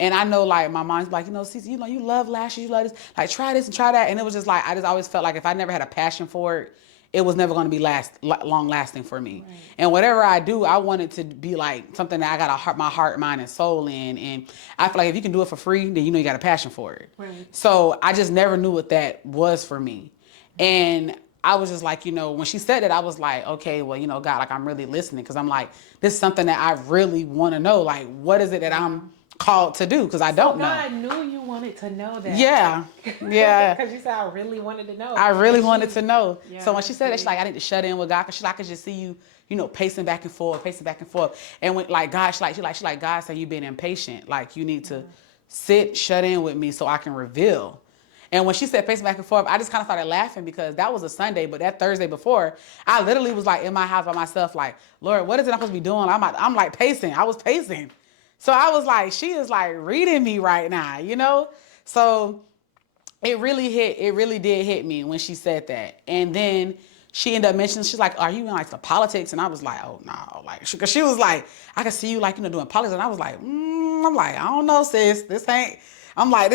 And I know like my mom's like, you know, Cece, you know, you love lashes, you love this, like try this and try that. And it was just like, I just always felt like if I never had a passion for it, it was never going to be long lasting for me. Right. And whatever I do, I want it to be like something that I got my heart, mind, and soul in. And I feel like if you can do it for free, then you know you got a passion for it. Right. So I just never knew what that was for me. And I was just like, you know, when she said that, I was like, okay, well, you know, God, like I'm really listening because I'm like, this is something that I really want to know. Like, what is it that I'm called to do? Because I don't know. God knew you wanted to know that. Yeah. Because you said I really wanted to know. I really wanted to know. Yeah, so when she said that, she's like, I need to shut in with God because I could just see you, you know, pacing back and forth. And when like God, she's like God said, you being impatient. Like you need to sit, shut in with me so I can reveal. And when she said pacing back and forth, I just kind of started laughing because that was a Sunday, but that Thursday before, I literally was like in my house by myself, like, Lord, what is it I'm supposed to be doing? I'm like pacing. I was pacing. So I was like, she is like reading me right now, you know? So it really did hit me when she said that. And then she ended up mentioning, she's like, are you in like the politics? And I was like, oh no, like, cause she was like, I can see you like, you know, doing politics. And I was like, I'm like, I don't know, sis, this ain't what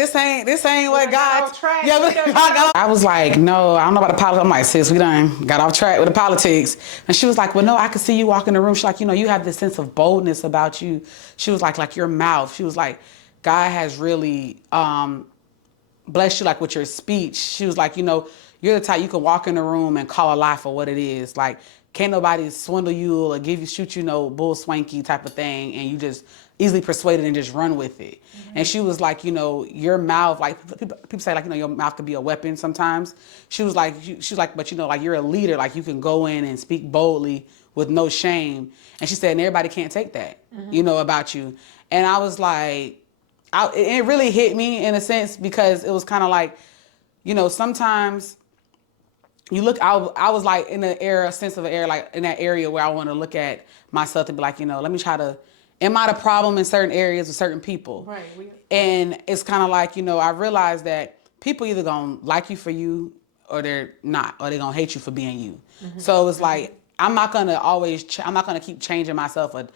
God. Yeah, I was like, no, I don't know about the politics. I'm like, sis, we done got off track with the politics. And she was like, well, no, I can see you walk in the room. She's like, you know, you have this sense of boldness about you. She was like your mouth. She was like, God has really blessed you like with your speech. She was like, you know, you're the type you can walk in the room and call a lie for what it is. Like, can't nobody swindle you or shoot you no bull swanky type of thing, and you just easily persuaded and just run with it. Mm-hmm. And she was like, you know, your mouth, like people say, like, you know, your mouth could be a weapon sometimes. She was like, but you know, like you're a leader, like you can go in and speak boldly with no shame. And she said, and everybody can't take that, you know, about you. And I was like, it really hit me in a sense because it was kind of like, sometimes you look, I was like in a sense of an era, like in that area where I want to look at myself and be like, let me try to, am I the problem in certain areas with certain people? Right. And it's kind of like, I realized that people either gonna like you for you or they're not, or they're gonna hate you for being you. Mm-hmm. So it's like, I'm not gonna keep changing myself or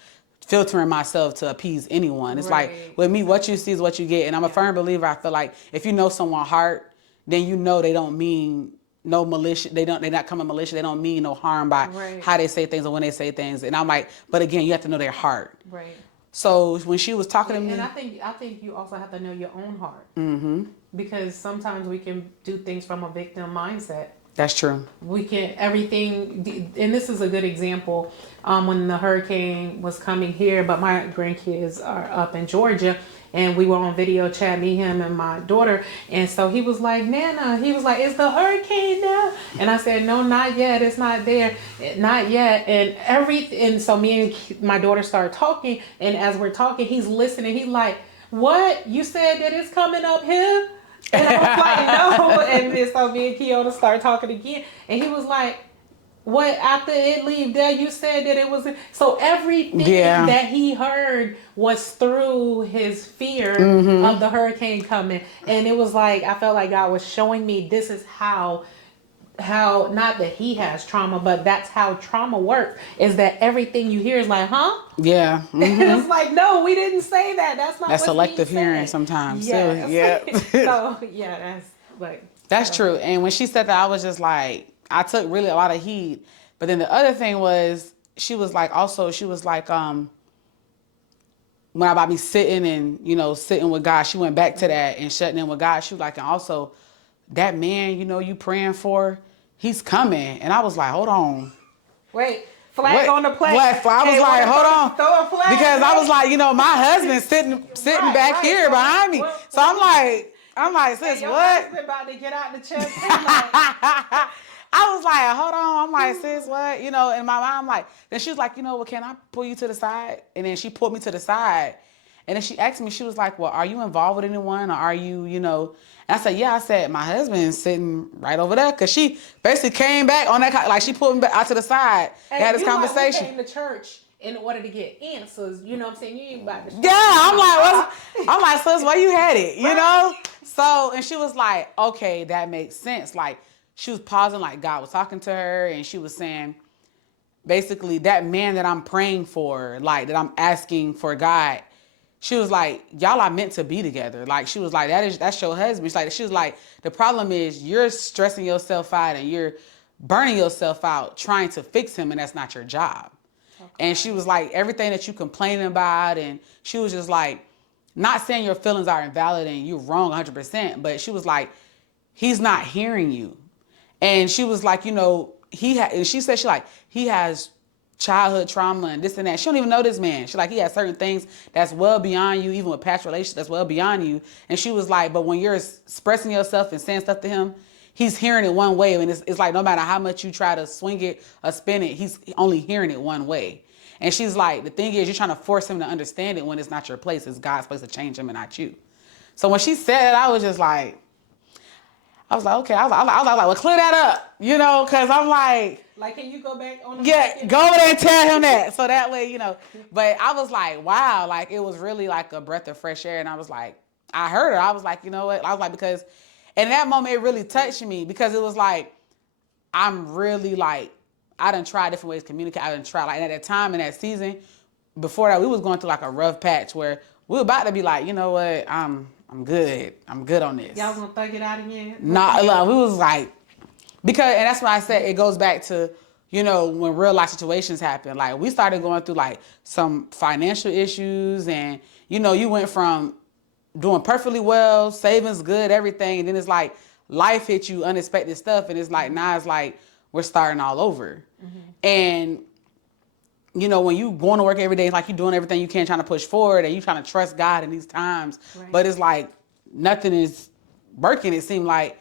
filtering myself to appease anyone. It's like, with me, what you see is what you get. And I'm a firm believer. I feel like if you know someone's heart, then they don't mean no malicious. They're not coming malicious. They don't mean no harm by how they say things or when they say things. And I'm like, but again, you have to know their heart. Right. So when she was talking to me, and I think you also have to know your own heart. Mm-hmm. Because sometimes we can do things from a victim mindset. That's true. We can everything, and this is a good example. When the hurricane was coming here, but my grandkids are up in Georgia, and we were on video chat, me, him, and my daughter. And so he was like, Nana, he was like, is the hurricane there? And I said, no, not yet. It's not there, not yet. And so me and my daughter started talking, and as we're talking, he's listening. He's like, what? You said that it's coming up here? And I was like, no. And then so me and Kiona started talking again. And he was like, what, after it leave there, you said that it was... So everything that he heard was through his fear of the hurricane coming. And it was like, I felt like God was showing me this is how not that he has trauma, but that's how trauma works, is that everything you hear is like, huh? Yeah. Mm-hmm. It's like, no, we didn't say that. That's not that's what selective hearing sometimes. Yes. Yeah. So, yeah, that's like... That's true. And when she said that, I was just like, I took really a lot of heat. But then the other thing was, she was like, when about me sitting and, sitting with God, she went back to that and shutting in with God. She was like, and also that man, you praying for, he's coming. And I was like, hold on. Wait, flag on the plate. I was like, hold on. Throw a flag. Because I was like, my husband's sitting back here behind me. So I'm like, sis, your what? husband about to get out the chest. Like, I was like, hold on. I'm like, sis, what? In my mind, I'm like, then she was like, well, can I pull you to the side? And then she pulled me to the side. And then she asked me, she was like, well, are you involved with anyone? Or are you, And I said, yeah. I said, my husband's sitting right over there. Because she basically came back on that, like she pulled me back out to the side. They had this conversation. Like we came to church in order to get answers. You know what I'm saying? You ain't about to... Yeah, I'm like, sis, why you had it? So, and she was like, okay, that makes sense. Like, she was pausing, like God was talking to her, and she was saying, basically, that man that I'm praying for, like that I'm asking for God, she was like, y'all are meant to be together. Like, she was like, that's your husband. She was like, the problem is you're stressing yourself out and you're burning yourself out trying to fix him, and that's not your job. Okay. And she was like, everything that you complaining about, and she was just like, not saying your feelings are invalid and you're wrong 100%, but she was like, he's not hearing you. And she was like, she said he has childhood trauma and this and that. She don't even know this man. She like, he has certain things that's well beyond you, even with past relationships that's well beyond you. And she was like, but when you're expressing yourself and saying stuff to him, he's hearing it one way. And it's like, no matter how much you try to swing it or spin it, he's only hearing it one way. And she's like, the thing is, you're trying to force him to understand it when it's not your place. It's God's place to change him and not you. So when she said it, I was just like, okay. I was like, well, clear that up, because I'm like, can you go back on the mic? Go over there and tell him that. So that way, But I was like, wow, like it was really like a breath of fresh air. And I was like, I heard her. I was like, you know what? I was like, because in that moment, it really touched me because it was like, I'm really like, I done tried different ways to communicate. I done tried, like at that time in that season, before that, we was going through like a rough patch where we were about to be like, you know what? I'm good. I'm good on this. Y'all gonna thug it out again? Nah, we was like, because, and that's why I said it goes back to, when real life situations happen. Like we started going through like some financial issues and, you went from doing perfectly well, savings good, everything. And then it's like life hit you unexpected stuff. And it's like, now it's like, we're starting all over. Mm-hmm. And, when you going to work every day, it's like you're doing everything you can trying to push forward and you trying to trust God in these times. Right. But it's like nothing is working. It seemed like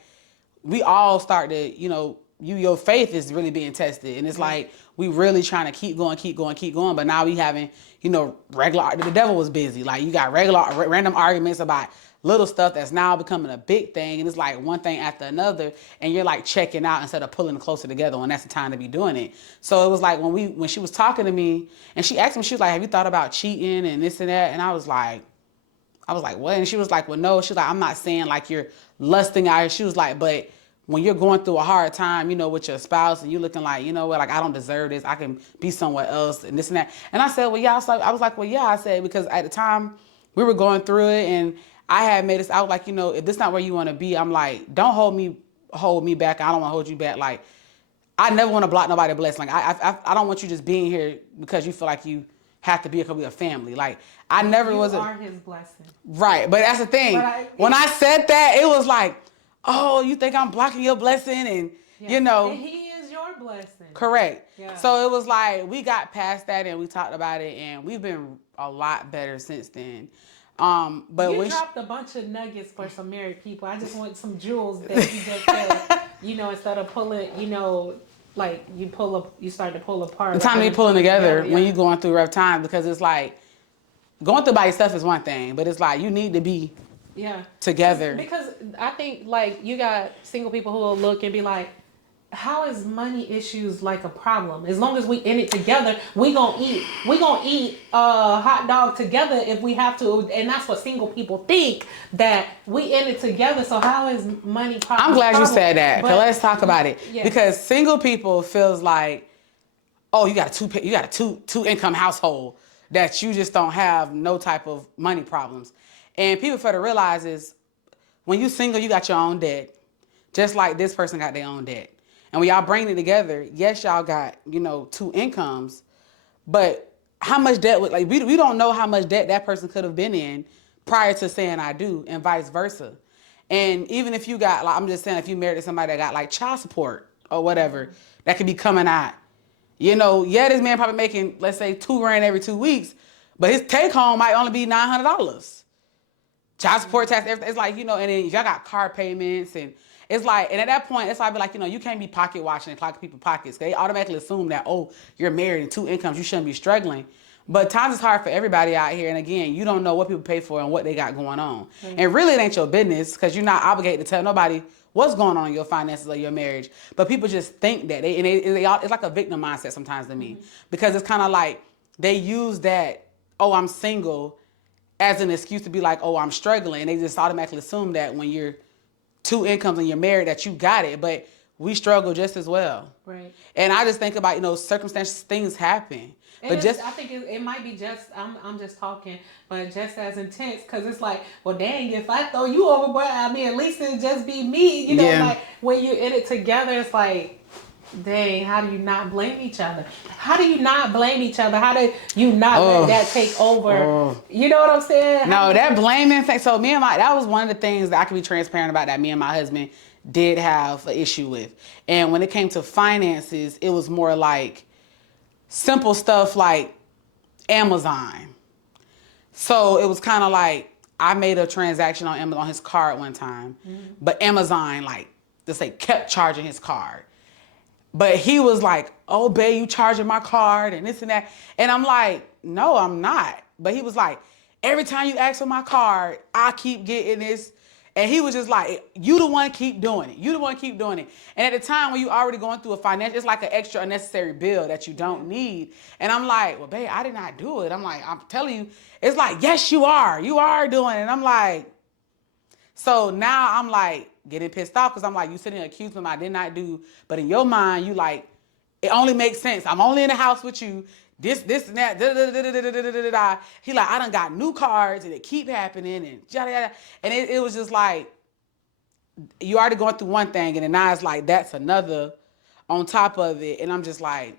we all start to, your faith is really being tested. And it's like, we really trying to keep going. But now we having, the devil was busy. Like, you got random arguments about little stuff that's now becoming a big thing. And it's like one thing after another. And you're like checking out instead of pulling closer together when that's the time to be doing it. So it was like when she was talking to me and she asked me, she was like, have you thought about cheating and this and that? And I was like, what? And she was like, well, no. She's like, I'm not saying like you're lusting out. She was like, but when you're going through a hard time, with your spouse and you looking like, like I don't deserve this. I can be somewhere else and this and that. And I said, well, yeah. I was like, well, yeah. I said, because at the time we were going through it and I had made this out like, if this not where you want to be, I'm like, don't hold me back. I don't want to hold you back. Like, I never want to block nobody's blessing. Like, I don't want you just being here because you feel like you have to be a family. Like, I never was You are his blessing. Right. But that's the thing. When I said that, it was like, oh, you think I'm blocking your blessing? And, And he is your blessing. Correct. Yeah. So it was like, we got past that and we talked about it and we've been a lot better since then. But you dropped a bunch of nuggets for some married people. I just want some jewels that you just said, instead of pulling, like you start to pull apart. The time to be pulling together when you're going through rough times, because it's like, going through by yourself is one thing, but it's like you need to be together. Because I think like you got single people who will look and be like, how is money issues like a problem? As long as we in it together, we gonna eat hot dog together if we have to, and that's what single people think, that we in it together. So how is money problem? I'm glad you said that. But let's talk about it. Yes. Because single people feels like, oh, you got a two income household that you just don't have no type of money problems. And people fail to realize is when you single, you got your own debt, just like this person got their own debt. And when y'all bring it together, yes, y'all got, two incomes, but how much debt we don't know how much debt that person could have been in prior to saying I do, and vice versa. And even if you got, like, I'm just saying, if you married to somebody that got like child support or whatever, that could be coming out. This man probably making, let's say, $2,000 every 2 weeks, but his take home might only be $900. Child support, tax, everything. It's like, and then y'all got car payments, and it's like, and at that point, it's like, you can't be pocket watching and clocking people's pockets. They automatically assume that, oh, you're married and two incomes, you shouldn't be struggling. But times is hard for everybody out here. And again, you don't know what people pay for and what they got going on. Mm-hmm. And really, it ain't your business, because you're not obligated to tell nobody what's going on in your finances or your marriage. But people just think that. It's like a victim mindset sometimes to me. Mm-hmm. Because it's kind of like they use that, oh, I'm single, as an excuse to be like, oh, I'm struggling. And they just automatically assume that when you're two incomes and you're married that you got it. But we struggle just as well. Right. And I just think about, circumstances, things happen. But I think it might be just, I'm just talking, but just as intense, because it's like, well, dang, if I throw you overboard, at least it'd just be me. Like when you're in it together, it's like, dang, how do you not blame each other? How do you not blame each other? How do you not let that take over? You know what I'm saying? No, that blaming thing. So that was one of the things that I can be transparent about, that me and my husband did have an issue with. And when it came to finances, it was more like simple stuff like Amazon. So it was kind of like, I made a transaction on Amazon on his card one time, but Amazon, like, just say kept charging his card. But he was like, oh, babe, you charging my card and this and that. And I'm like, no, I'm not. But he was like, every time you ask for my card, I keep getting this. And he was just like, you the one keep doing it. You the one keep doing it. And at the time when you already going through a financial, it's like an extra unnecessary bill that you don't need. And I'm like, well, babe, I did not do it. I'm like, I'm telling you. It's like, yes, you are. You are doing it. And I'm like, so now I'm like getting pissed off, because I'm like, you sitting there accusing me I did not do. But in your mind, you like, it only makes sense. I'm only in the house with you. This and that. He like, I done got new cards and it keep happening and yada yada. And it was just like, you already going through one thing, and then now it's like that's another on top of it. And I'm just like,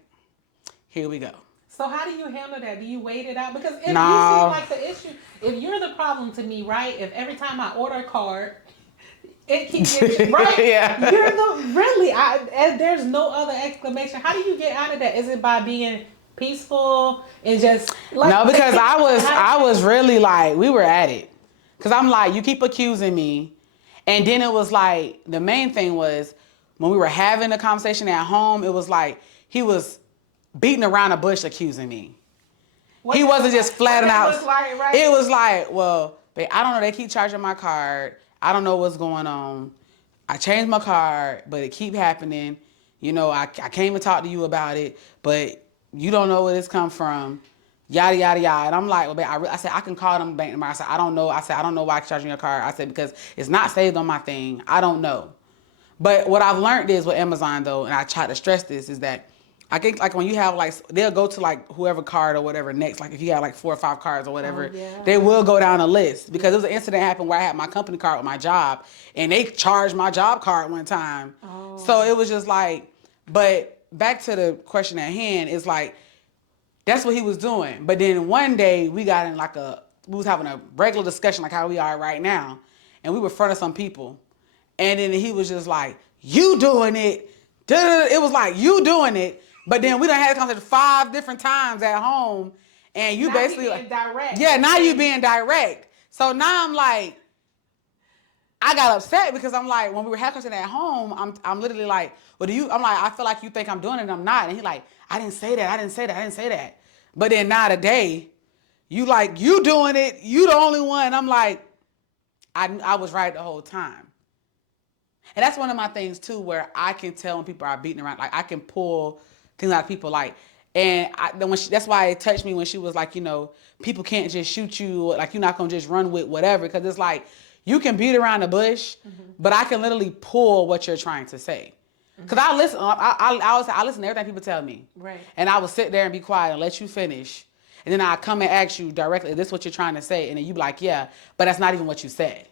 here we go. So how do you handle that? Do you wait it out? Because if you see like the issue, if you're the problem to me, right? If every time I order a card, it keeps getting, right? Yeah. You're the really. And there's no other explanation. How do you get out of that? Is it by being peaceful and just like? No, because I was really like, we were at it. Because I'm like, you keep accusing me. And then it was like, the main thing was, when we were having a conversation at home, it was like he was beating around the bush accusing me. He wasn't just flatting out. Like, right? It was like, well, babe, I don't know. They keep charging my card. I don't know what's going on. I changed my card, but it keep happening. You know, I came to talk to you about it, but you don't know where this come from. Yada, yada, yada. And I'm like, well, babe, I said, I can call them bank tomorrow. I said, I don't know. I said, I don't know why I'm charging your card. I said, because it's not saved on my thing. I don't know. But what I've learned is with Amazon, though, and I try to stress this, is that I think like when you have like, they'll go to like whoever card or whatever next. Like if you got like 4 or 5 cards or whatever, they will go down a list. Because there was an incident happened where I had my company card with my job and they charged my job card one time. Oh. So it was just like, but back to the question at hand, it's like, that's what he was doing. But then one day we got in like we was having a regular discussion like how we are right now. And we were in front of some people. And then he was just like, you doing it. It was like, you doing it. But then we done had a conversation 5 different times at home, and you now basically being direct. Yeah, now you being direct. So now I'm like, I got upset because I'm like, when we were having a conversation at home, I'm literally like, well, I'm like, I feel like you think I'm doing it, and I'm not. And he like, I didn't say that. I didn't say that. But then now today, you like, you doing it. You the only one. I'm like, I was right the whole time. And that's one of my things too, where I can tell when people are beating around. Like I can pull things out of people, like, and that's why it touched me when she was like, you know, people can't just shoot you, like you're not gonna just run with whatever, because it's like you can beat around the bush, but I can literally pull what you're trying to say. Because I listen, I listen to everything people tell me, right? And I will sit there and be quiet and let you finish, and then I come and ask you directly, is this what you're trying to say? And then you be like, yeah, but that's not even what you said.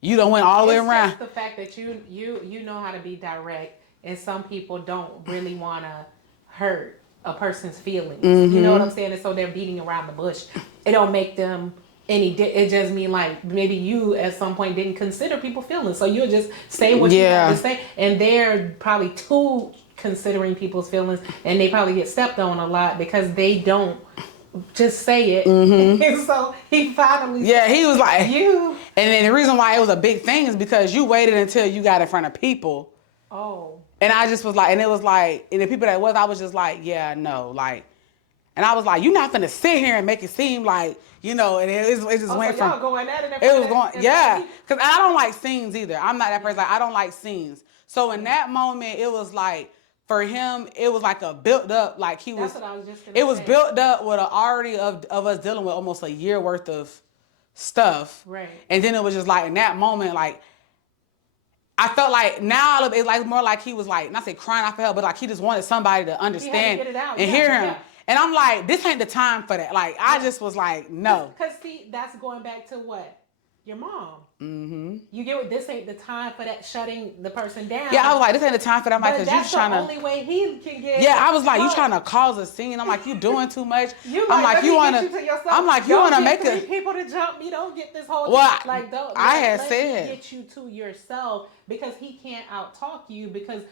You done went all the way around. It's just the fact that you know how to be direct, and some people don't really want to hurt a person's feelings. You know what I'm saying? And so they're beating around the bush. It don't make them it just mean like maybe you at some point didn't consider people's feelings. So you'll just say what you have to say, and they're probably too considering people's feelings, and they probably get stepped on a lot because they don't just say it. And so he finally he was like, you. And then the reason why it was a big thing is because you waited until you got in front of people. Oh. And I just was like, and it was like, and the people that was, I was just like, yeah, no, like, and I was like, you're not finna sit here and make it seem like, you know, and it just went from, y'all going at it. It was going, because I don't like scenes either. I'm not that person. Like, I don't like scenes. So in that moment, it was like, for him, it was like a built up, like he was. That's what I was just gonna say. It was built up with an already of us dealing with almost a year worth of stuff. Right. And then it was just like in that moment, like I felt like now it's like more like he was like, not say crying out for help, but like he just wanted somebody to understand and hear him. Yeah. And I'm like, this ain't the time for that. Like I just was like, no. Because see, that's going back to what? Your mom. You get what? This ain't the time for that, shutting the person down. Yeah, I was like, this ain't the time for that. I'm like, because you trying to. That's the only way he can get. Yeah, I was like, you trying to cause a scene. I'm like, you doing too much. I'm like, you want to. I'm like, you want to make it. People to jump me. Don't get this whole. Well, like, don't. I had let said. Get you to yourself because he can't outtalk you because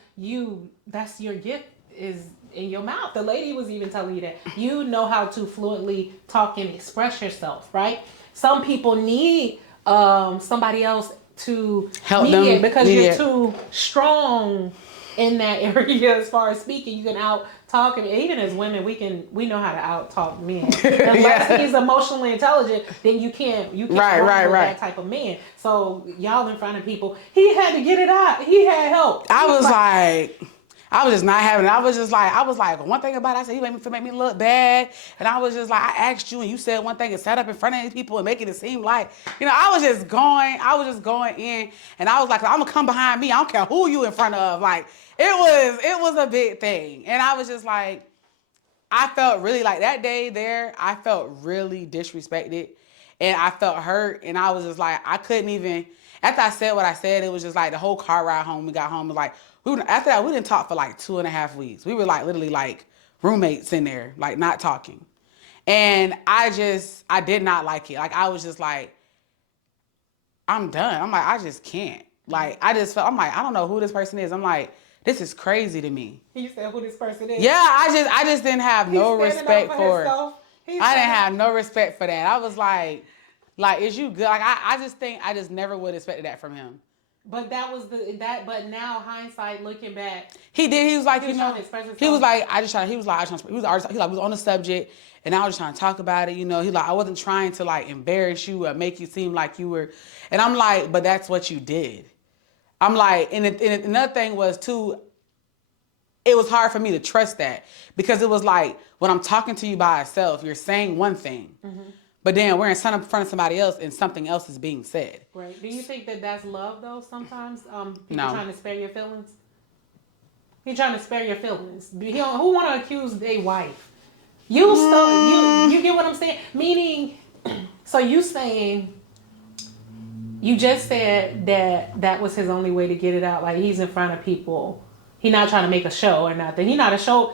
that's your gift is in your mouth. The lady was even telling you that you know how to fluently talk and express yourself, right? Some people need somebody else to help them because you're too strong in that area as far as speaking. You can out talk, and even as women, we know how to out talk men. Unless he's emotionally intelligent, then you can't right. That type of man. So y'all in front of people, he had to get it out. He had help. I was like I was just not having it. I was like, one thing about it, I said, you make me look bad. And I was just like, I asked you and you said one thing and sat up in front of these people and making it seem like, you know, I was just going in, and I was like, I'm gonna come behind me. I don't care who you in front of. Like, it was a big thing. And I was just like, I felt really like that day there, I felt really disrespected and I felt hurt. And I was just like, I couldn't even, after I said what I said, it was just like the whole car ride home, we got home, was like, after that, we didn't talk for like 2.5 weeks. We were like literally like roommates in there, like not talking. And I did not like it. Like I was just like, I'm done. I'm like, I just can't. Like I just felt, I'm like, I don't know who this person is. I'm like, this is crazy to me. You said who this person is? Yeah, I just didn't have no respect for it. I didn't have no respect for that. I was like, is you good? Like I just think I just never would have expected that from him. But that was but now hindsight, looking back, He did. He was like, he you was trying know, to express he was himself. like, I just trying. He was like, he was artist. He like, we was on the subject, and I was just trying to talk about it. You know, he like, I wasn't trying to like embarrass you or make you seem like you were. And I'm like, but that's what you did. I'm like, and another thing was too, it was hard for me to trust that because it was like when I'm talking to you by itself, you're saying one thing, but then we're in front of somebody else and something else is being said. Right. Do you think that that's love though? Sometimes, people No. trying to spare your feelings. He trying to spare your feelings. Who want to accuse their wife? You get what I'm saying? Meaning, so you saying you just said that was his only way to get it out. Like he's in front of people. He not trying to make a show or nothing. He not a show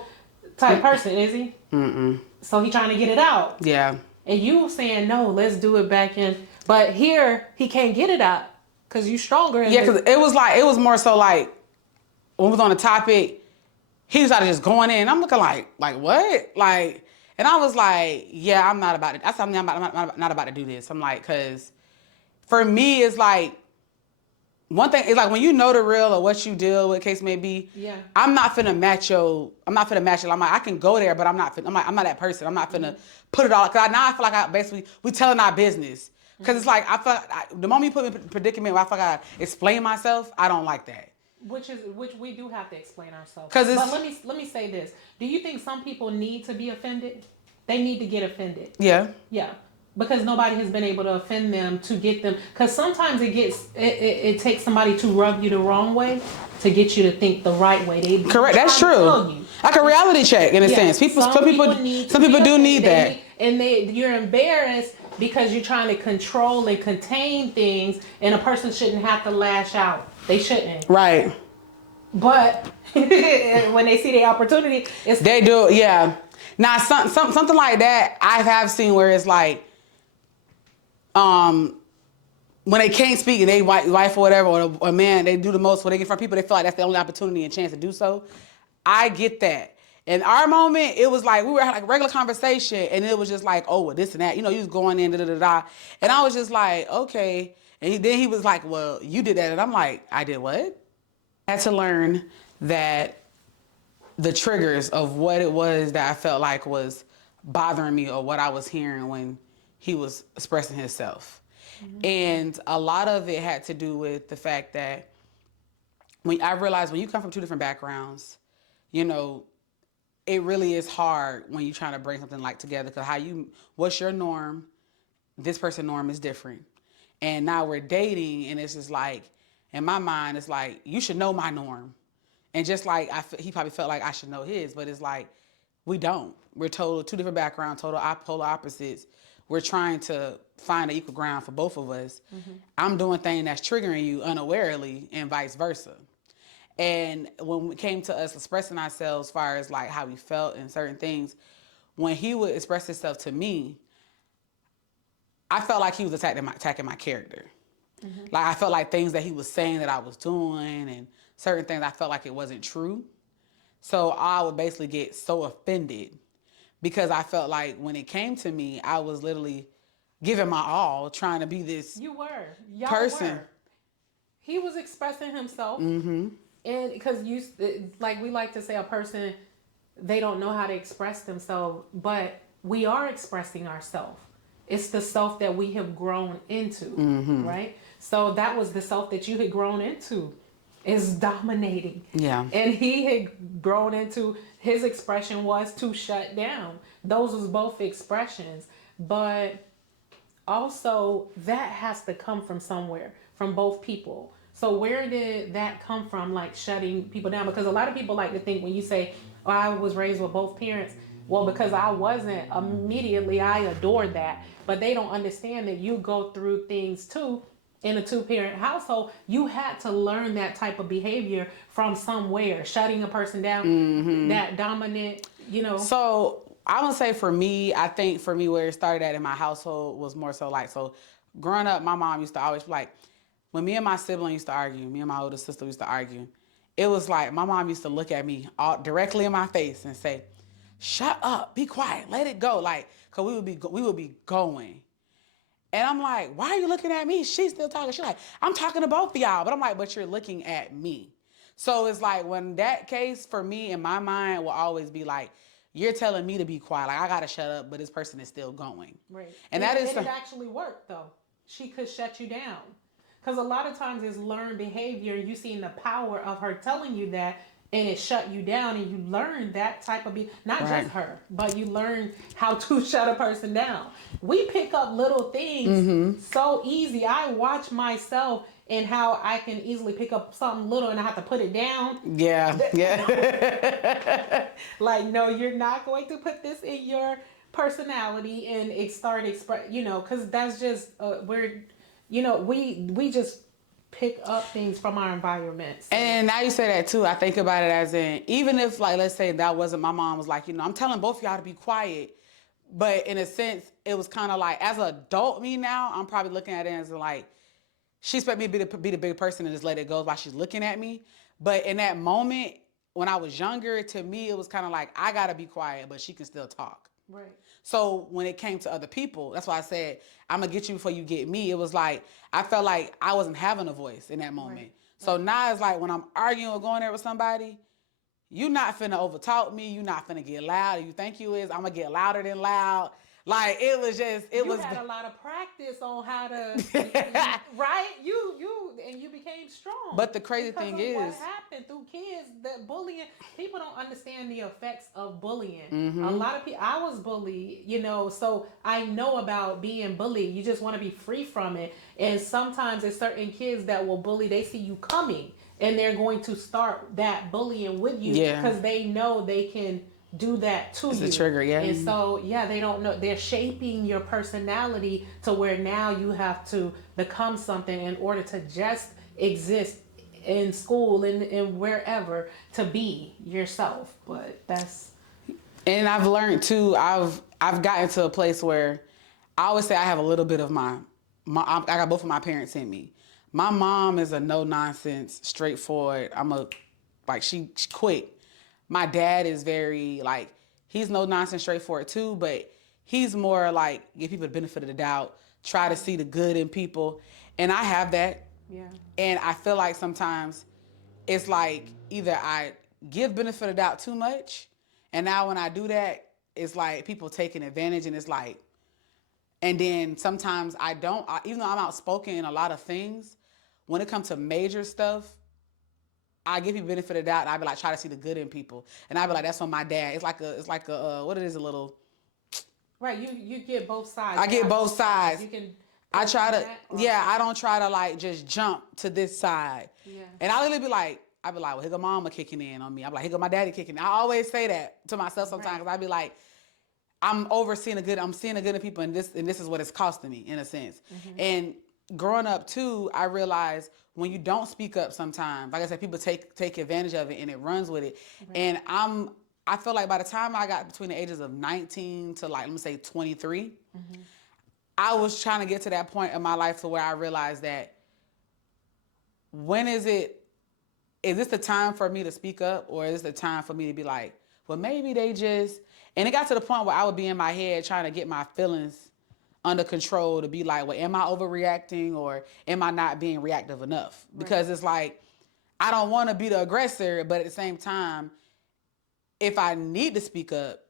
type person, is he? Mm-mm. So he trying to get it out. Yeah. And you saying no, let's do it back in. But here he can't get it out because you stronger. Yeah, because it was more so like when we was on the topic, he started just going in. I'm looking like what? Like, and I was like, yeah, I'm not about it. That's something I'm not about to do this. I'm like, because for me, it's like, one thing is like when you know the real or what you deal with, case may be. Yeah. I'm not finna match your. I'm not finna match it. I'm like I can go there, but I'm not. I'm not that person. I'm not finna put it all. Cause now I feel like we telling our business. Cause it's like I feel the moment you put me in a predicament where I feel like I explain myself, I don't like that. Which we do have to explain ourselves. But let me say this. Do you think some people need to be offended? They need to get offended. Yeah. Yeah. Because nobody has been able to offend them to get them. Because sometimes it takes somebody to rub you the wrong way to get you to think the right way. Correct. That's true. Like a reality check in a sense. Some people do need that. You're embarrassed because you're trying to control and contain things, and a person shouldn't have to lash out. They shouldn't. Right. But when they see the opportunity, they do. Yeah. Now something like that I have seen where it's like, when they can't speak and they wife or whatever or a man, they do the most when they get from people. They feel like that's the only opportunity and chance to do so. I get that. In our moment, it was like we were having like regular conversation, and it was just like, oh, well, this and that. You know, you was going in, da da da da, and I was just like, okay. And then he was like, well, you did that, and I'm like, I did what? I had to learn that the triggers of what it was that I felt like was bothering me or what I was hearing when he was expressing himself. Mm-hmm. And a lot of it had to do with the fact that when I realized when you come from two different backgrounds, you know, it really is hard when you're trying to bring something like together because what's your norm? This person's norm is different. And now we're dating and it's just like, in my mind, it's like, you should know my norm. And just like, he probably felt like I should know his, but it's like, we don't. We're total two different backgrounds, total polar opposites. We're trying to find an equal ground for both of us. Mm-hmm. I'm doing things that's triggering you unawarely and vice versa. And when it came to us expressing ourselves as far as like how we felt and certain things, when he would express himself to me, I felt like he was attacking my character. Mm-hmm. Like I felt like things that he was saying that I was doing and certain things I felt like it wasn't true. So I would basically get so offended because I felt like when it came to me, I was literally giving my all, trying to be this Y'all person. Were. He was expressing himself. Mm-hmm. And because like we like to say, a person, they don't know how to express themselves, but we are expressing ourselves. It's the self that we have grown into, mm-hmm. right? So that was the self that you had grown into, is dominating. Yeah. And he had grown into, his expression was to shut down. Those was both expressions. But also that has to come from somewhere, from both people. So where did that come from, like shutting people down? Because a lot of people like to think when you say, oh, I was raised with both parents. Well, because I wasn't, immediately I adored that. But they don't understand that you go through things too. In a two-parent household, you had to learn that type of behavior from somewhere, shutting a person down, mm-hmm. that dominant, you know. So I would say I think for me where it started at in my household was more so like, so growing up, my mom used to always be like, when me and my sibling used to argue, me and my older sister used to argue, it was like my mom used to look at me directly in my face and say, shut up, be quiet, let it go. Like, cause we would be going. And I'm like, why are you looking at me? She's still talking. She's like, I'm talking to both of y'all. But I'm like, but you're looking at me. So it's like when that case for me in my mind will always be like, you're telling me to be quiet. Like I gotta shut up, but this person is still going. Right. And that is and it actually worked though. She could shut you down. Because a lot of times it's learned behavior. You seen the power of her telling you that, and it shut you down, and you learn that type of not right. just her, but you learn how to shut a person down. We pick up little things so easy. I watch myself and how I can easily pick up something little and I have to put it down. Yeah, yeah. Like, no, you're not going to put this in your personality and it start express. Because that's just we're. We just pick up things from our environments. So. And now you say that too. I think about it as in, even if like, let's say that wasn't my mom was like, I'm telling both of y'all to be quiet. But in a sense, it was kind of like, as an adult me now, I'm probably looking at it as like, she expect me to be the big person and just let it go while she's looking at me. But in that moment, when I was younger, to me, it was kind of like, I got to be quiet, but she can still talk. Right. So when it came to other people, that's why I said, I'm going to get you before you get me. It was like, I felt like I wasn't having a voice in that moment. Right. So now it's like when I'm arguing or going there with somebody, you not finna overtalk me. You not finna get loud. You think you is, I'm going to get louder than loud. Like, it was just, you had a lot of practice on how to, right? And you became strong. But the crazy thing is, what happened through kids, that bullying, people don't understand the effects of bullying. A lot of people, I was bullied, so I know about being bullied. You just want to be free from it. And sometimes there's certain kids that will bully, they see you coming and they're going to start that bullying with you because they know they can do that to you. It's a trigger, yeah. And so, they don't know. They're shaping your personality to where now you have to become something in order to just exist in school and wherever to be yourself. But that's... And I've learned too, I've gotten to a place where I always say I have a little bit of I got both of my parents in me. My mom is a no nonsense, straightforward. She quick. My dad is very he's no nonsense, straightforward too, but he's more like give people the benefit of the doubt, try to see the good in people. And I have that. Yeah. And I feel like sometimes it's like either I give benefit of the doubt too much, and now when I do that, it's like people taking advantage, and it's like, and then sometimes I don't, even though I'm outspoken in a lot of things, when it comes to major stuff, I give people benefit of the doubt, and I be like, try to see the good in people, and I be like, that's what my dad. It's like a what it is, a little. Right, you get both sides. I get both sides. You can. I try to, I don't try to just jump to this side. Yeah. And I literally be like, well, here go mama kicking in on me. I'm like, here go my daddy kicking in. I always say that to myself sometimes because I be like, I'm seeing the good in people, and this is what it's costing me in a sense. Mm-hmm. And growing up too, I realized when you don't speak up sometimes, like I said, people take advantage of it and it runs with it. Right. And I feel like by the time I got between the ages of 19 to let me say 23, mm-hmm. I was trying to get to that point in my life to where I realized that is this the time for me to speak up, or is this the time for me to be like, well, maybe they just, and it got to the point where I would be in my head trying to get my feelings under control to be like, well, am I overreacting or am I not being reactive enough? Because It's like, I don't want to be the aggressor, but at the same time, if I need to speak up,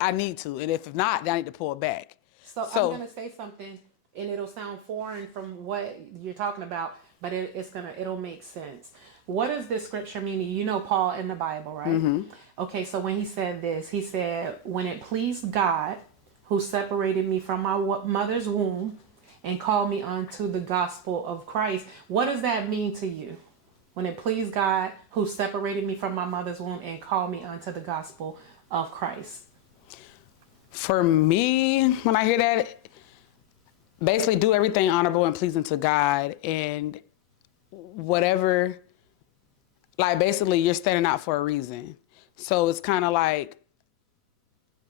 I need to. And if not, then I need to pull back. So I'm going to say something, and it'll sound foreign from what you're talking about, but it'll make sense. What does this scripture mean? You know Paul in the Bible, right? Mm-hmm. Okay, so when he said this, he said, when it pleased God, who separated me from my mother's womb and called me unto the gospel of Christ. What does that mean to you? When it pleased God, who separated me from my mother's womb and called me unto the gospel of Christ. For me, when I hear that, basically do everything honorable and pleasing to God, and whatever, basically you're standing out for a reason. So it's kind of like,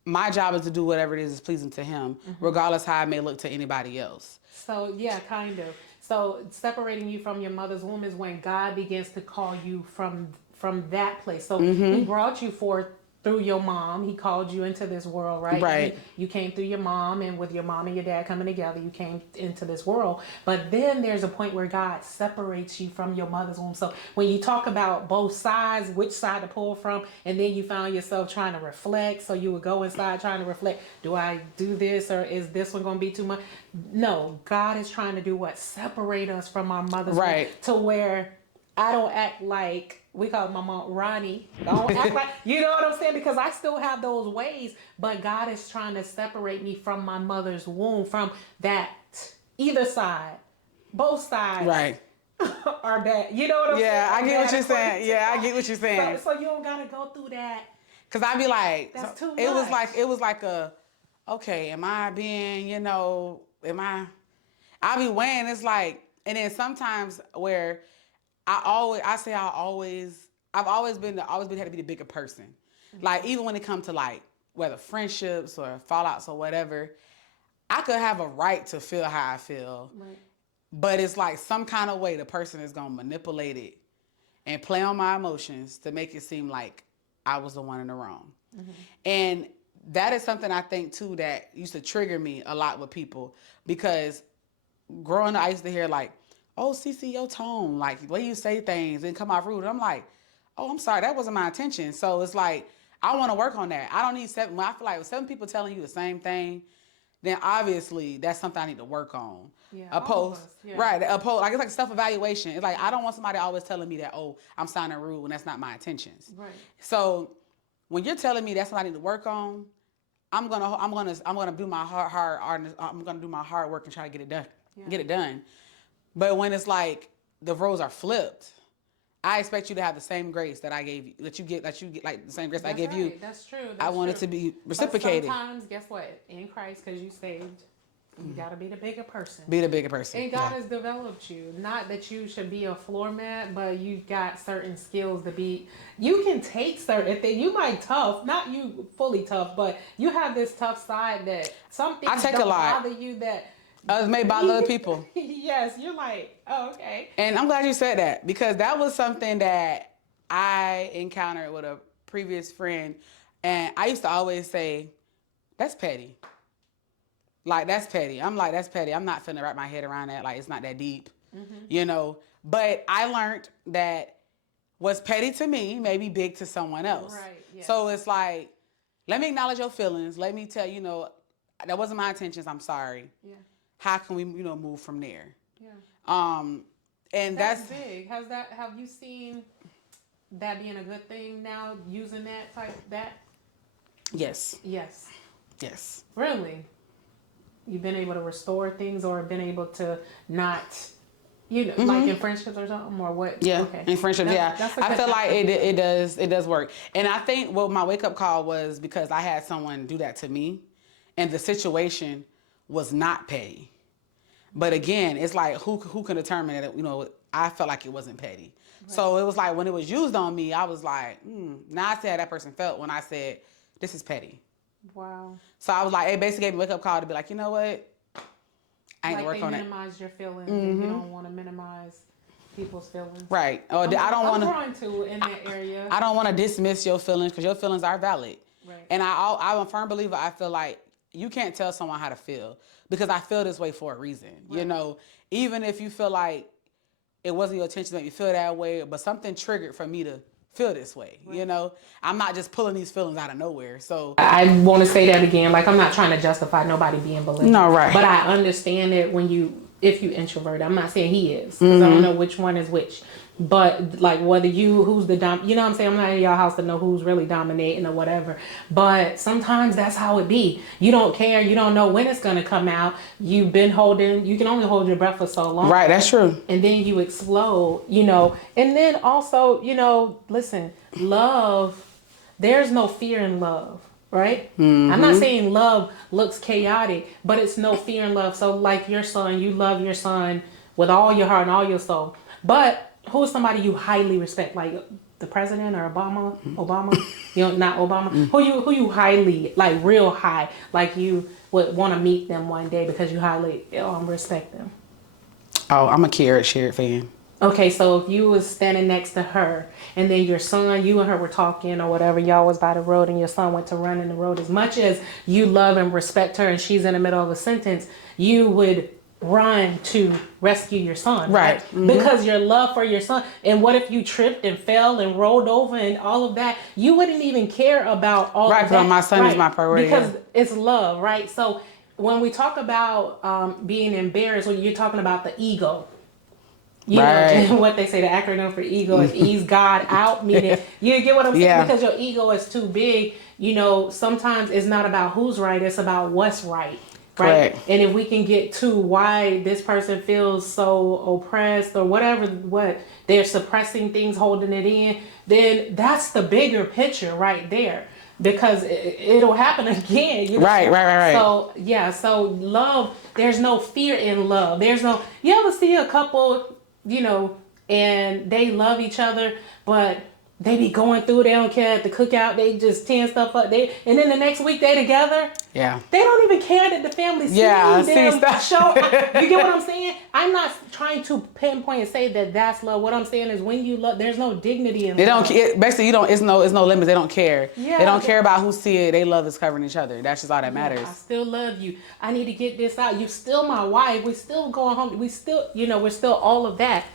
my job is to do whatever it is pleasing to him, mm-hmm. regardless how it may look to anybody else. So yeah, kind of. So separating you from your mother's womb is when God begins to call you from that place. So mm-hmm. he brought you forth through your mom. He called you into this world, right? Right. You came through your mom, and with your mom and your dad coming together, you came into this world. But then there's a point where God separates you from your mother's womb. So when you talk about both sides, which side to pull from, and then you found yourself trying to reflect, so you would go inside trying to reflect, do I do this, or is this one going to be too much? No, God is trying to do what? Separate us from our mother's womb to where I don't act like, we call my mom Ronnie. Don't act like, you know what I'm saying? Because I still have those ways, but God is trying to separate me from my mother's womb, from that, either side, both sides. Right. Are bad. You know what I'm saying? Yeah, I get what you're saying. Yeah, I get what you're saying. So you don't gotta go through that. Cause I be like, that's too much. It was like a, okay, am I being, I be weighing, it's like, and then sometimes where I've always had to be the bigger person. Mm-hmm. Like, even when it comes to like, whether friendships or fallouts or whatever, I could have a right to feel how I feel. Right. But it's like some kind of way the person is going to manipulate it and play on my emotions to make it seem like I was the one in the wrong. Mm-hmm. And that is something I think too that used to trigger me a lot with people, because growing up I used to hear like, oh, CC, your tone, like the way you say things and come off rude. And I'm like, oh, I'm sorry, that wasn't my intention. So it's like, I want to work on that. I don't need seven. When I feel like 7 people telling you the same thing, then obviously that's something I need to work on. Yeah, right, like it's like self-evaluation. It's like, I don't want somebody always telling me that, oh, I'm sounding rude when that's not my intentions. Right. So when you're telling me that's what I need to work on, I'm gonna do my hard work and try to get it done. Yeah. Get it done. But when it's like the roles are flipped, I expect you to have the same grace that I gave you, that you get like the same grace I gave you. That's true. I want it to be reciprocated. But sometimes, guess what? In Christ, because you saved, you got to be the bigger person. Be the bigger person. And God has developed you. Not that you should be a floor mat, but you got certain skills to be. You can take certain things. You might tough, not you fully tough, but you have this tough side that some things don't bother you that. It's made by other people. Yes, you're like, oh, okay. And I'm glad you said that, because that was something that I encountered with a previous friend. And I used to always say, that's petty. Like, that's petty. I'm like, that's petty. I'm not finna wrap my head around that. Like, it's not that deep, But I learned that what's petty to me may be big to someone else. Right, yes. So it's like, let me acknowledge your feelings. Let me tell you, that wasn't my intentions. I'm sorry. Yeah. How can we, move from there? Yeah. And that's big. Have you seen that being a good thing now, using that? Yes. Yes. Yes. Really? You've been able to restore things, or been able to not, like in friendships or something, or what? Yeah. Okay. In friendships, I feel like it does work. And I think what my wake up call was because I had someone do that to me, and the situation was not petty. But again, it's like, who can determine that, I felt like it wasn't petty. Right. So it was like, when it was used on me, I was like, now I see how that person felt when I said, this is petty. Wow. So I was like, it basically gave me a wake up call to be like, you know what? I ain't to work on it. Like, they minimize your feelings, and you don't want to minimize people's feelings. Right. Or I'm trying to in that area. I don't want to dismiss your feelings, because your feelings are valid. Right. And I'm a firm believer. I feel like you can't tell someone how to feel, because I feel this way for a reason. Right. Even if you feel like it wasn't your intention to make me feel that way, but something triggered for me to feel this way. Right. I'm not just pulling these feelings out of nowhere. So I want to say that again. Like, I'm not trying to justify nobody being belligerent. No, right. But I understand it if you introvert. I'm not saying he is, because I don't know which one is which. But like, whether who's the you know what I'm saying? I'm not in your house to know who's really dominating or whatever. But sometimes that's how it be. You don't care. You don't know when it's going to come out. You can only hold your breath for so long. Right, that's true. And then you explode, And then also, listen, love, there's no fear in love, right? Mm-hmm. I'm not saying love looks chaotic, but it's no fear in love. So like your son, you love your son with all your heart and all your soul. But who's somebody you highly respect, like the president or Obama, not Obama, who you highly, like real high, like you would want to meet them one day because you highly respect them? Oh, I'm a Sherrod fan. Okay, so if you was standing next to her and then your son, you and her were talking or whatever, y'all was by the road and your son went to run in the road, as much as you love and respect her and she's in the middle of a sentence, you would run to rescue your son, right? Because your love for your son. And what if you tripped and fell and rolled over and all of that? You wouldn't even care about all of that. Right, my son is my priority. Because it's love, right? So when we talk about being embarrassed, when you're talking about the ego, you know, and what they say, the acronym for ego is ease God out, meaning, you get what I'm saying? Because your ego is too big, you know, sometimes it's not about who's right, it's about what's right. Right. And if we can get to why this person feels so oppressed or whatever, what they're suppressing things, holding it in, then that's the bigger picture right there. Because it'll happen again. You know? Right. So, yeah, so love, there's no fear in love. There's no, you ever see a couple, you know, and they love each other, but they be going through, they don't care at the cookout, they just tearing stuff up. And then the next week they together. Yeah. They don't even care that the family sees them show. You get what I'm saying? I'm not trying to pinpoint and say that that's love. What I'm saying is when you love, there's no dignity in love. They don't, basically you don't, it's no limits. They don't care. Yeah, they don't care about who see it. They love is covering each other. That's just all that matters. I still love you. I need to get this out. You still my wife. We still going home. We still, you know, we're still all of that.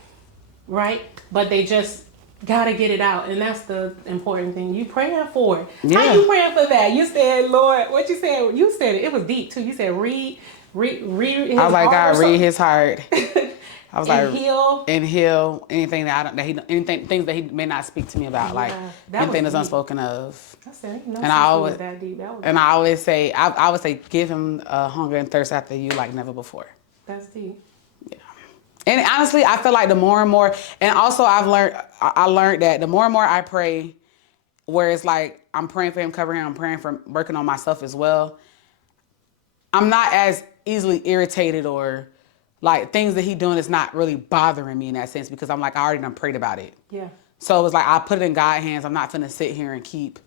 Right? But they just gotta get it out, and that's the important thing. You praying for it. Yeah. How you praying for that? You said, Lord, what you said? You said it was deep too. You said read his heart. I was like, God, read his heart. I was like, heal anything that I don't, things that he may not speak to me about, like anything that's unspoken of. I said, and I always that deep. That was and deep. I always say, I would say, give him a hunger and thirst after you like never before. That's deep. And honestly, I feel like the more and more, and also I learned that the more and more I pray, where it's like I'm praying for him, covering him, I'm praying for working on myself as well, I'm not as easily irritated or like things that he's doing is not really bothering me in that sense, because I'm like, I already done prayed about it. Yeah. So it was like, I put it in God's hands. I'm not finna sit here and keep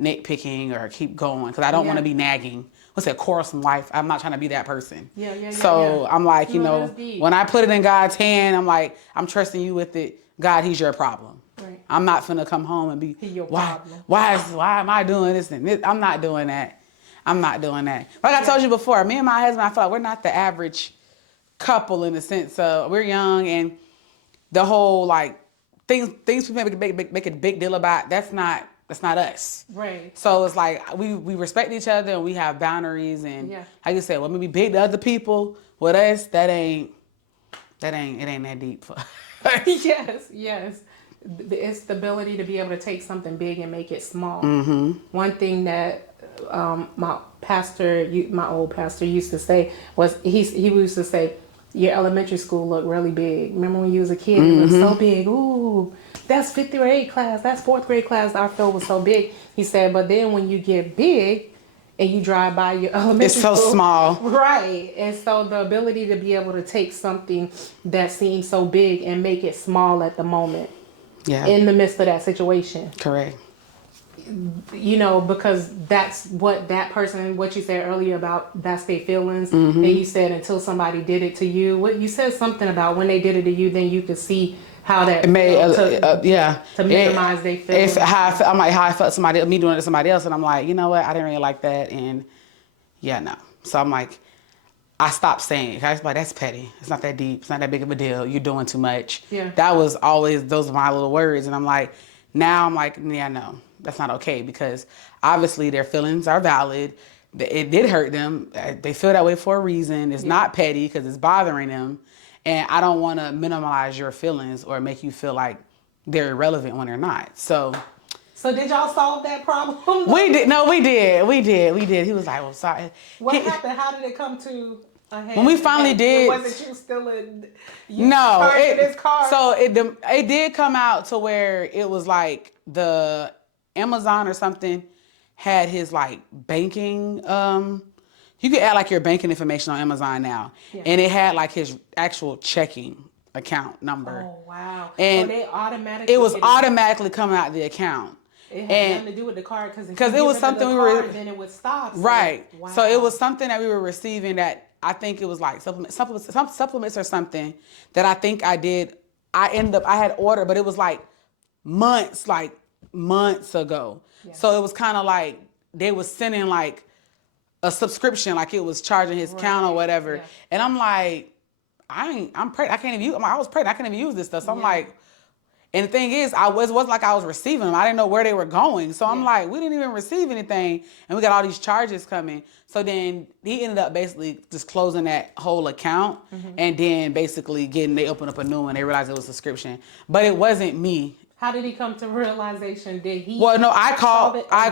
nitpicking or keep going, because I don't want to be nagging. What's that, quarrelsome wife? I'm not trying to be that person. So I'm like, you know, when I put it in God's hand, I'm like, I'm trusting you with it. God, he's your problem. Right. I'm not finna come home and be, why am I doing this and this? I'm not doing that. Like I told you before, me and my husband, I feel like we're not the average couple in the sense of we're young, and the whole like things we make a big deal about, that's not us. Right. So it's like we respect each other and we have boundaries, and like you said, what may be big to other people, with us, it ain't that deep for us. Yes. It's the ability to be able to take something big and make it small. Mm-hmm. One thing that my old pastor used to say was, he used to say, your elementary school looked really big. Remember when you was a kid, it looked so big. Ooh, that's 5th grade class. That's 4th grade class. Our field was so big. He said, but then when you get big and you drive by your elementary school. It's so small. Right. And so the ability to be able to take something that seems so big and make it small at the moment. Yeah. In the midst of that situation. Correct. You know, because that's what that person, what you said earlier about that's their feelings. Mm-hmm. And you said until somebody did it to you. What you said something about when they did it to you, then you could see how that made to minimize their feelings. I'm like, how I felt me doing it to somebody else, and I'm like, you know what, I didn't really like that, and no. So I'm like, I stopped saying it. I was like, that's petty. It's not that deep. It's not that big of a deal. You're doing too much. Yeah. That was always, those are my little words, and I'm like, now I'm like, yeah, no, that's not okay, because obviously their feelings are valid. It did hurt them. They feel that way for a reason. It's not petty because it's bothering them. And I don't want to minimize your feelings or make you feel like they're irrelevant when they're not. So did y'all solve that problem? We did. No, we did. He was like, well, sorry. What happened? How did it come to a head? When we finally did. Wasn't you still in? No. His car? So it did come out to where it was like the Amazon or something had his like banking, you could add like your banking information on Amazon now. Yeah. And it had like his actual checking account number. Oh, wow. And so they automatically, it was automatically coming out of the account. It had nothing to do with the card, because it was something we were, then it would stop. So right. Wow. So it was something that we were receiving that I think it was like supplements or something that I think I did I had ordered, but it was like months ago. Yeah. So it was kind of like they was sending like a subscription, like it was charging his count or whatever. Yeah. And I'm like, I'm pregnant. I can't even use. I was pregnant. I can't even use this stuff. So I'm like, and the thing is, it wasn't like I was receiving them. I didn't know where they were going. So I'm like, we didn't even receive anything, and we got all these charges coming. So then he ended up basically just closing that whole account, and then basically they opened up a new one. They realized it was a subscription, but it wasn't me. How did he come to realization? Did he? Well, no, I called. I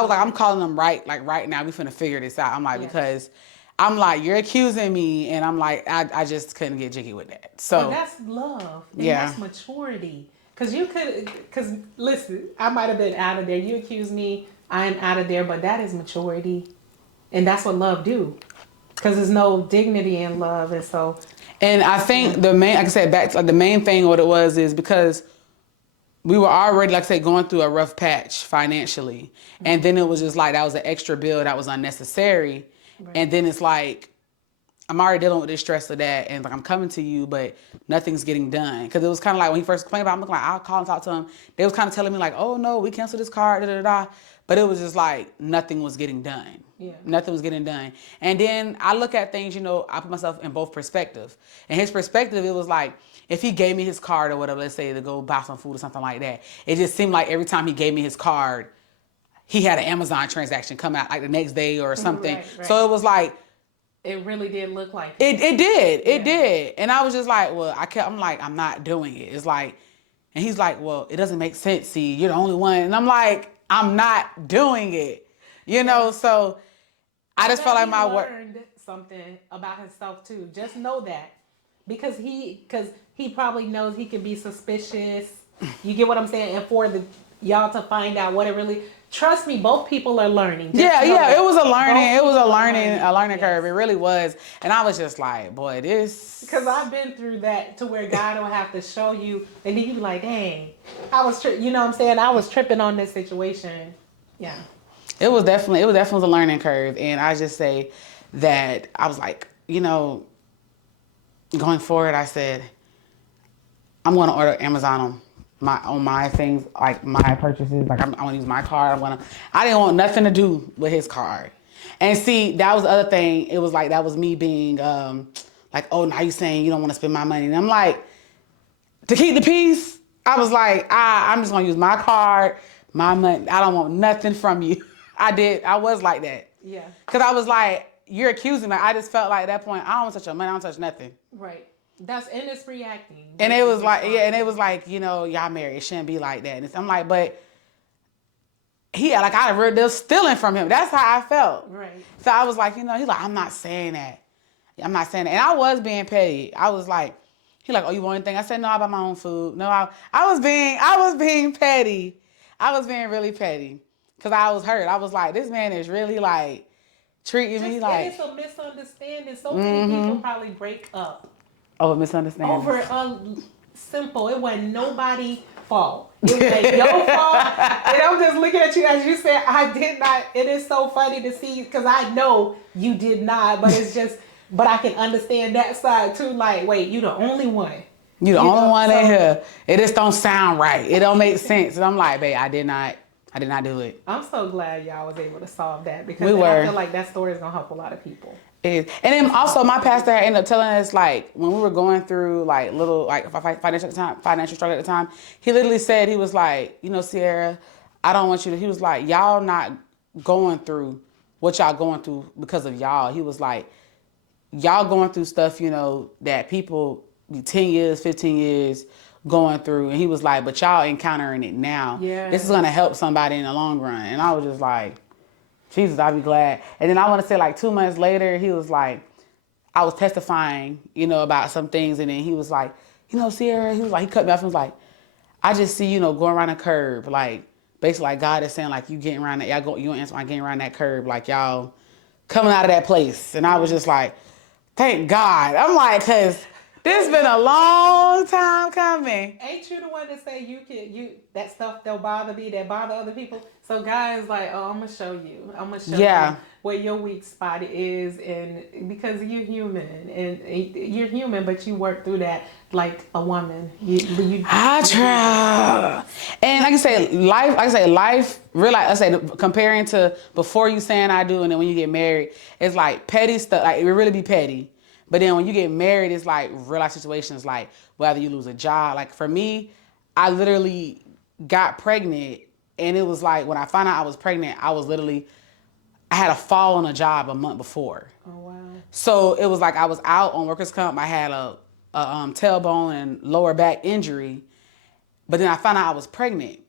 was like, I'm calling them right now. We finna figure this out. I'm like, because I'm like, you're accusing me, and I'm like, I just couldn't get jiggy with that. So well, that's love. And that's maturity. Because listen, I might have been out of there. You accuse me, I am out of there, but that is maturity. And that's what love do. Because there's no dignity in love. And so. And I think the main, like I said, back to like the main thing, what it was is because we were already, like I said, going through a rough patch financially. And then it was just like, that was an extra bill that was unnecessary. Right. And then it's like, I'm already dealing with the stress of that, and like I'm coming to you, but nothing's getting done. Because it was kind of like when he first complained about it, I'm like, I'll call and talk to him. They was kind of telling me like, oh no, we canceled this card, da da da. But it was just like nothing was getting done. Yeah. Nothing was getting done. And then I look at things, I put myself in both perspectives. And his perspective, it was like, if he gave me his card or whatever, let's say to go buy some food or something like that, it just seemed like every time he gave me his card, he had an Amazon transaction come out like the next day or something. Right. So it was like, it really did look like it. It did. And I was just like, well, I'm like, I'm not doing it. It's like, and he's like, well, it doesn't make sense. See, you're the only one. And I'm like, I'm not doing it. So I just felt like my work. He learned something about himself too. Just know that. Because he probably knows he can be suspicious. You get what I'm saying? And for y'all to find out what it really. Trust me, both people are learning. It was a learning curve. It really was. And I was just like, boy, this. Because I've been through that to where God will have to show you, and then you be like, dang, I was, you know what I'm saying? I was tripping on this situation. Yeah. It was definitely a learning curve. And I just say that I was like, going forward, I said, I'm going to order Amazon on my things, like my purchases, like I want to use my card. I didn't want nothing to do with his card. And see, that was the other thing. It was like, that was me being like, oh, now you saying you don't want to spend my money. And I'm like, to keep the peace, I was like, I'm just going to use my card, my money. I don't want nothing from you. I was like that. Yeah. Because I was like, you're accusing me. I just felt like at that point, I don't want to touch your money. I don't touch nothing. Right. And it's reacting. And it was like, y'all married. It shouldn't be like that. And I'm like, but they're stealing from him. That's how I felt. Right. So I was like, he's like, I'm not saying that. I'm not saying that. And I was being petty. I was like, he like, oh, you want anything? I said, no, I buy my own food. No, I was being petty. I was being really petty. Because I was hurt. I was like, this man is really like treating me like. It's a misunderstanding. So many people probably break up. Over misunderstanding. Over simple. It wasn't nobody's fault. It was like your fault. And I'm just looking at you as you said, I did not. It is so funny to see because I know you did not. But it's just, but I can understand that side too. Like, wait, you the only one. You the only one in here. It just don't sound right. It don't make sense. And I'm like, babe, I did not do it. I'm so glad y'all was able to solve that because I feel like that story is going to help a lot of people. And then also my pastor ended up telling us like when we were going through like little like financial struggle at the time, he literally said, he was like, Sierra, I don't want you to, he was like, y'all not going through what y'all going through because of y'all. He was like, y'all going through stuff, that people 10 years, 15 years going through. And he was like, but y'all encountering it now. Yeah. This is going to help somebody in the long run. And I was just like, Jesus, I'll be glad. And then I want to say like 2 months later, he was like, I was testifying, about some things. And then he was like, Sierra, he was like, he cut me off and was like, I just see, going around a curb. Like, basically like God is saying like, you getting around that, you and Antoine getting around that curb. Like y'all coming out of that place. And I was just like, thank God. I'm like, cause this been a long time coming. Ain't you the one that say that stuff don't bother me, that bother other people? So guys like, oh, I'm gonna show you. what your weak spot is, and because you're human, but you work through that like a woman. I try. And like I say, life, real life, I say, comparing to before you saying I do and then when you get married, it's like petty stuff. Like, it would really be petty. But then when you get married, it's like real life situations, like whether you lose a job. Like for me, I literally got pregnant, and it was like when I found out I was pregnant, I had a fall on a job a month before. Oh wow. So it was like I was out on workers' comp. I had a tailbone and lower back injury, but then I found out I was pregnant.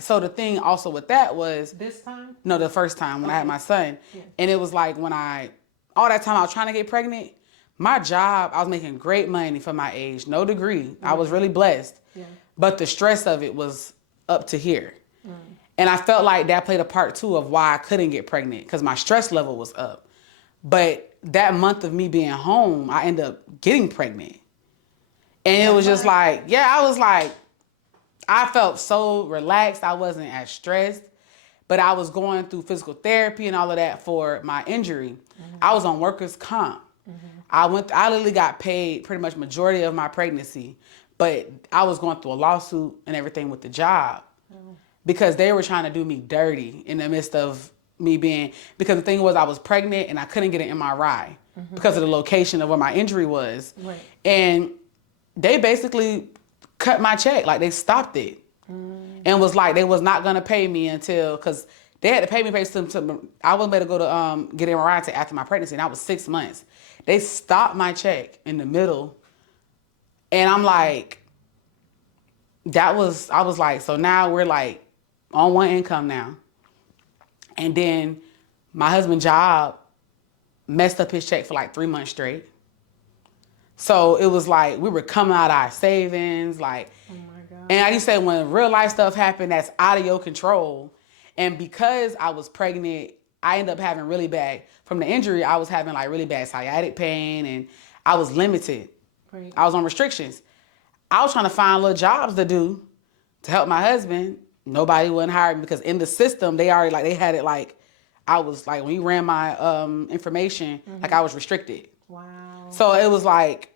So the thing also with that was This time? no, the first time when I had my son, Yeah. and it was like all that time I was trying to get pregnant. My job, I was making great money for my age, no degree. I was really blessed, but the stress of it was up to here. And I felt like that played a part too of why I couldn't get pregnant, because my stress level was up. But that month of me being home, I ended up getting pregnant. And it was just like, I felt so relaxed. I wasn't as stressed, but I was going through physical therapy and all of that for my injury. I was on workers' comp. I literally got paid pretty much majority of my pregnancy, but I was going through a lawsuit and everything with the job. Because they were trying to do me dirty in the midst of me because the thing was I was pregnant and I couldn't get an MRI because of the location of where my injury was. Right. And they basically cut my check, like they stopped it. And was like, they was not gonna pay me until, cause they had to pay me I wasn't able to go to get an MRI until after my pregnancy, and that was 6 months. They stopped my check in the middle. And I'm like, I was like, so now we're like, on one income now. And then my husband's job messed up his check for like 3 months straight. So it was like we were coming out of our savings, like, oh my God. And like you said, when real life stuff happened that's out of your control, and because I was pregnant, I ended up having really bad, from the injury, I was having like really bad sciatic pain, and I was limited. Right. I was on restrictions. I was trying to find little jobs to do to help my husband. Nobody wouldn't hire me because in the system, they already they had it like, I was like, when you ran my information, like I was restricted. Wow. So it was like,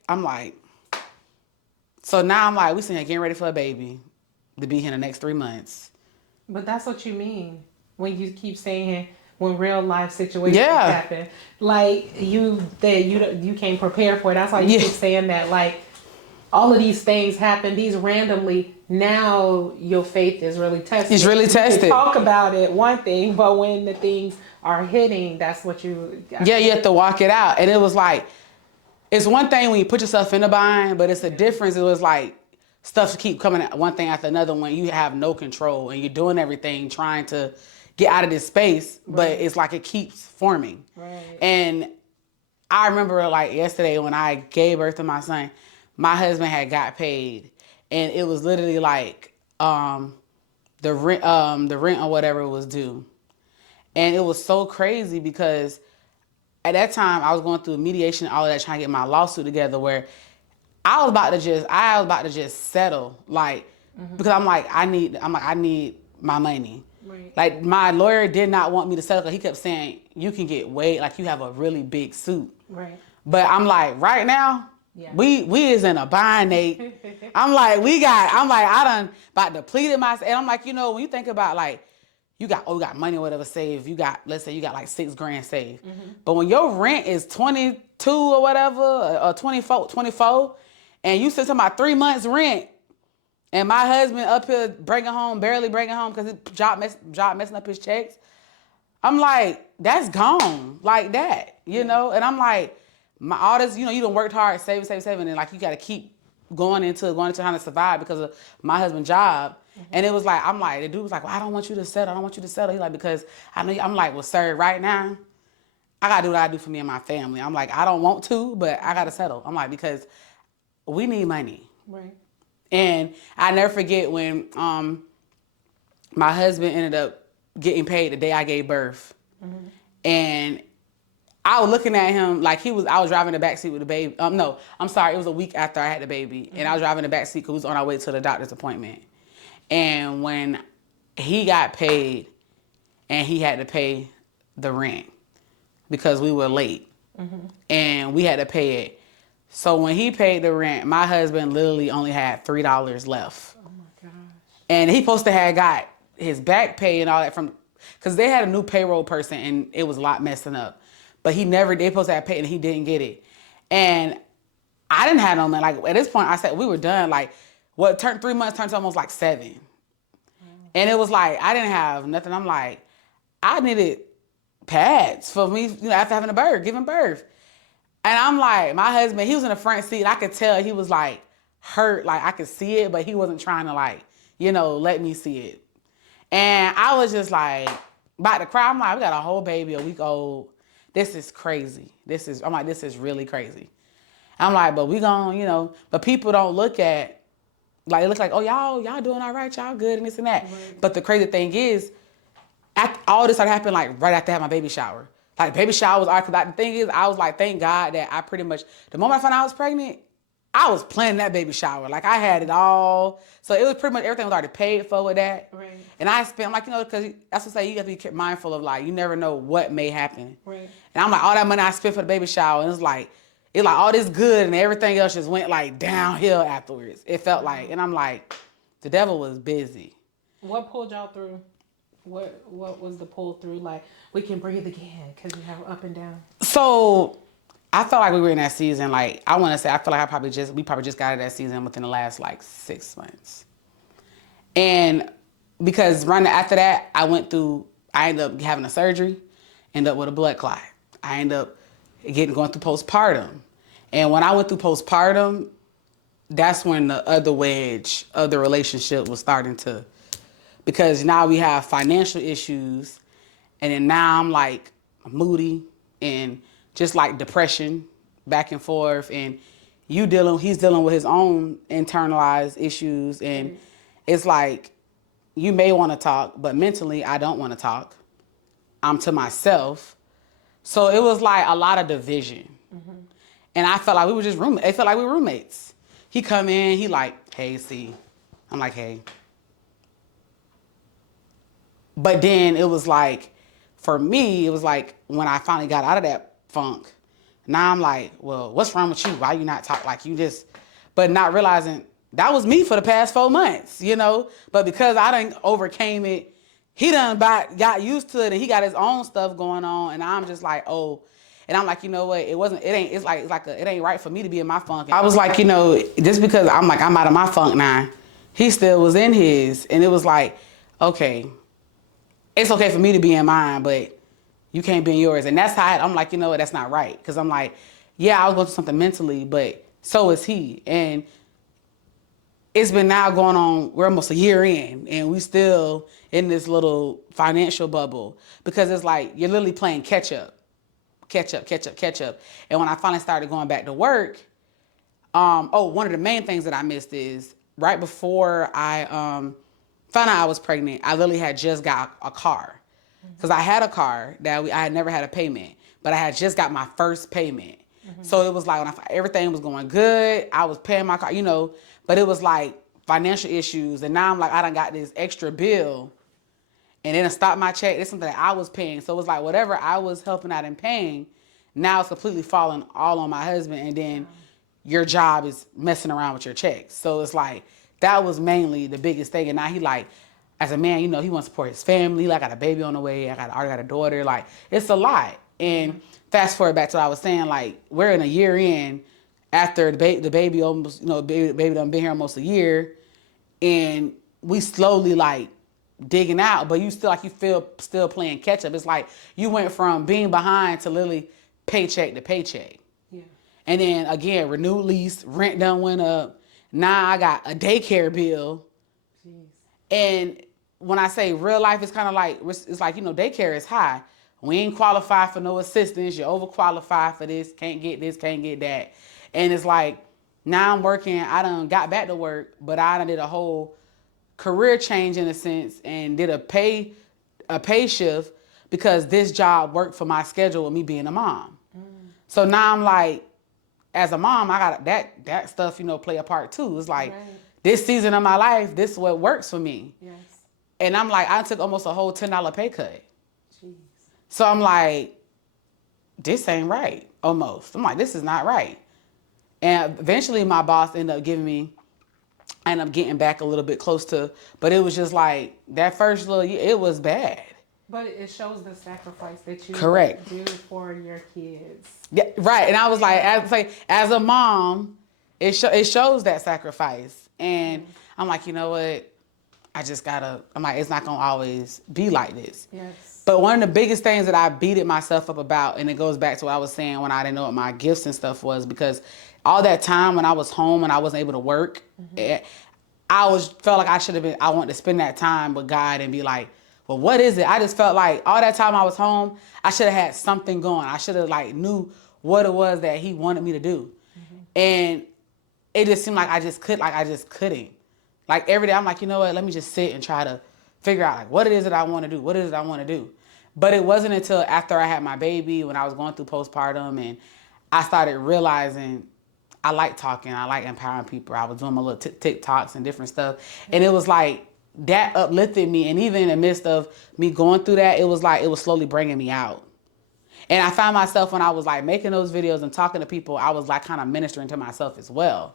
so now I'm like, we sitting here getting ready for a baby to be here in the next 3 months. But that's what you mean when you keep saying when real life situations happen. Like you can't prepare for it. That's why you keep saying that. Like all of these things happen, these randomly. Now your faith is really tested. It's really tested. You can talk about it, one thing, but when the things are hitting, that's what you have to walk it out. And it was like, it's one thing when you put yourself in a bind, but it's a difference. It was like stuff keep coming at one thing after another when you have no control and you're doing everything trying to get out of this space, but it's like it keeps forming. Right. And I remember like yesterday when I gave birth to my son, my husband had got paid. And it was literally like the rent or whatever was due. And it was so crazy because at that time I was going through mediation and all of that, trying to get my lawsuit together, where I was about to just settle, like, because I'm like, I need my money. Right. Like my lawyer did not want me to settle because he kept saying, you can get way, like you have a really big suit. Right. But I'm like, right now, we is in a bind, Nate. I done about depleted myself. And I'm like, when you think about like, you got money or whatever saved, let's say you got like $6,000 saved. But when your rent is 22 or whatever, or 24, and you said something about 3 months rent, and my husband up here barely bringing home because his job messing up his checks, I'm like, that's gone like that, know? And I'm like, all this, you done worked hard, saving, and like you got to keep going into trying to survive because of my husband's job. And it was like, the dude was like, well, I don't want you to settle. He's like, because I know, I'm like, well, sir, right now, I got to do what I do for me and my family. I'm like, I don't want to, but I got to settle. I'm like, because we need money. Right. And I never forget when my husband ended up getting paid the day I gave birth. And I was looking at him like I was driving the backseat with the baby. No, I'm sorry. It was a week after I had the baby. And I was driving the backseat because we was on our way to the doctor's appointment. And when he got paid and he had to pay the rent because we were late and we had to pay it. So when he paid the rent, my husband literally only had $3 left. Oh my gosh. And he supposed to have got his back pay and all that from, because they had a new payroll person and it was a lot messing up. But they supposed to have paid and he didn't get it. And I didn't have no money. Like at this point, I said we were done. Like what turned 3 months turned to almost like 7. And it was like, I didn't have nothing. I'm like, I needed pads for me, after giving birth. And I'm like, my husband, he was in the front seat. And I could tell he was like hurt. Like I could see it, but he wasn't trying to like, let me see it. And I was just like, about to cry. I'm like, we got a whole baby, a week old. This is crazy. This is really crazy. I'm like, but we gonna, but people don't look at, like, it looks like, oh, y'all doing all right, y'all good and this and that. Right. But the crazy thing is, all this started happening like right after I had my baby shower. Like baby shower was awkward. Like, the thing is, I was like, thank God that I pretty much, the moment I found out I was pregnant, I was planning that baby shower. Like I had it all. So it was pretty much everything was already paid for with that. Right. And I spent, like, because that's what I say, you have to be mindful of like, you never know what may happen. Right. And I'm like, all that money I spent for the baby shower, and it's like all this good and everything else just went like downhill afterwards. It felt like, and I'm like, the devil was busy. What pulled y'all through? What was the pull through? Like, we can breathe again because we have up and down. So I felt like we were in that season. Like, I want to say, I feel like we probably just got out of that season within the last like 6 months. And because right after that, I ended up having a surgery, ended up with a blood clot. I ended up going through postpartum. And when I went through postpartum, that's when the other wedge of the relationship was starting to, because now we have financial issues, and then now I'm like moody and just like depression back and forth, and he's dealing with his own internalized issues, and it's like, you may want to talk, but mentally I don't want to talk. I'm to myself. So it was like a lot of division. Mm-hmm. And I felt like we were just roommates. It felt like we were roommates. He come in, he like, hey, C. I'm like, hey. But then it was like, for me, it was like when I finally got out of that funk, now I'm like, well, what's wrong with you? Why you not talk like you just, but not realizing that was me for the past 4 months, But because I done overcame it, he done got used to it, and he got his own stuff going on, and I'm just like, oh. And I'm like, you know what? It ain't right for me to be in my funk. I was like, just because I'm out of my funk now, he still was in his. And it was like, okay, it's okay for me to be in mine, but you can't be in yours. And that's how I'm like, you know what? That's not right. Because I'm like, yeah, I was going through something mentally, but so is he. And it's been now going on, we're almost a year in, and we still in this little financial bubble, because it's like you're literally playing catch up. And when I finally started going back to work, one of the main things that I missed is right before I found out I was pregnant, I literally had just got a car. Because I had a car that I had never had a payment, but I had just got my first payment. Mm-hmm. So it was like everything was going good, I was paying my car, but it was like financial issues. And now I'm like, I done got this extra bill, and then it stopped my check. It's something that I was paying. So it was like whatever I was helping out and paying, now it's completely falling all on my husband. And then your job is messing around with your checks. So it's like, that was mainly the biggest thing. And now he like, as a man, he wants to support his family. Like, I got a baby on the way. I already got a daughter. Like, it's a lot. And fast forward back to what I was saying, like, we're in a year in after the baby almost, baby done been here almost a year. And we slowly like digging out, but you feel still playing catch up. It's like you went from being behind to literally paycheck to paycheck. Yeah. And then again, renewed lease, rent done went up. Now I got a daycare bill. Jeez. And when I say real life, it's kind of like, it's like, daycare is high. We ain't qualified for no assistance. You're overqualified for this. Can't get this, can't get that. And it's like, now I'm working. I done got back to work, but I done did a whole career change in a sense, and did a pay shift because this job worked for my schedule with me being a mom. So now I'm like, as a mom, I got that stuff, play a part too. It's like, this season of my life, this is what works for me. Yes. And I'm like, I took almost a whole $10 pay cut. Jeez. So I'm like, this ain't right, almost. I'm like, this is not right. And eventually my boss ended up I ended up getting back a little bit close to, but it was just like, that first little year, it was bad. But it shows the sacrifice that you Correct. do for your kids. Yeah, right. And I was like, as a mom, it shows that sacrifice. And I'm like, you know what? I'm like, it's not going to always be like this. Yes. But one of the biggest things that I beated myself up about, and it goes back to what I was saying when I didn't know what my gifts and stuff was, because all that time when I was home and I wasn't able to work, felt like I wanted to spend that time with God and be like, well, what is it? I just felt like all that time I was home, I should have had something going. I should have like knew what it was that he wanted me to do. And it just seemed like I just couldn't. Like every day I'm like, you know what, let me just sit and try to figure out like what it is that I want to do. What it is that I want to do. But it wasn't until after I had my baby, when I was going through postpartum, and I started realizing I like talking, I like empowering people. I was doing my little TikToks and different stuff. And it was like, that uplifted me. And even in the midst of me going through that, it was like, it was slowly bringing me out. And I found myself when I was like making those videos and talking to people, I was like kind of ministering to myself as well.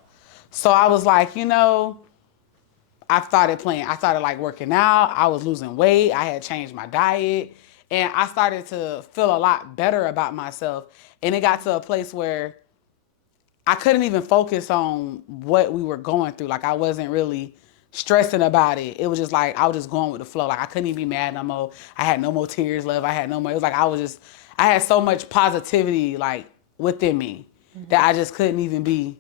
So I was like, you know, I started like working out. I was losing weight. I had changed my diet. And I started to feel a lot better about myself. And it got to a place where I couldn't even focus on what we were going through. Like I wasn't really stressing about it. It was just like, I was just going with the flow. Like I couldn't even be mad no more. I had no more tears left. It was like, I had so much positivity like within me that I just couldn't even be.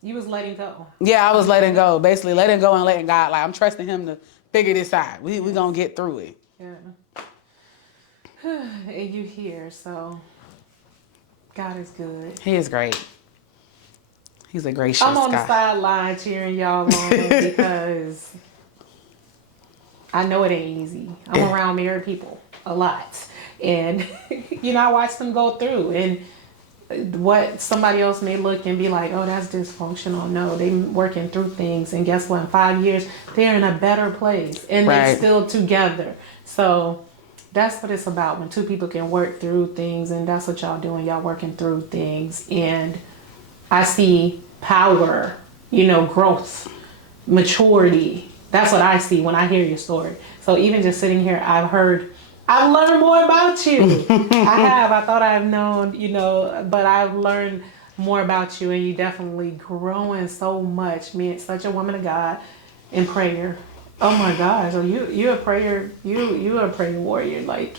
You was letting go. Yeah, I was letting go. Basically letting go and letting God, like I'm trusting him to figure this out. We gonna get through it. Yeah. And you here, so God is good. He is great. He's a gracious guy. I'm on the sideline cheering y'all on because I know it ain't easy. I'm around married people a lot. And, you know, I watch them go through. And what somebody else may look and be like, oh, that's dysfunctional. No, they working through things. And guess what? In 5 years, they're in a better place. And they're still together. So that's what it's about, when two people can work through things. And that's what y'all doing. Y'all working through things. And I see power, you know, growth, maturity. That's what I see when I hear your story. So even just sitting here, I've learned more about you. I thought I've known, you know, but I've learned more about you, and you definitely growing so much. Man, such a woman of God in prayer. Oh my gosh. So you're a prayer, you're a prayer warrior. Like,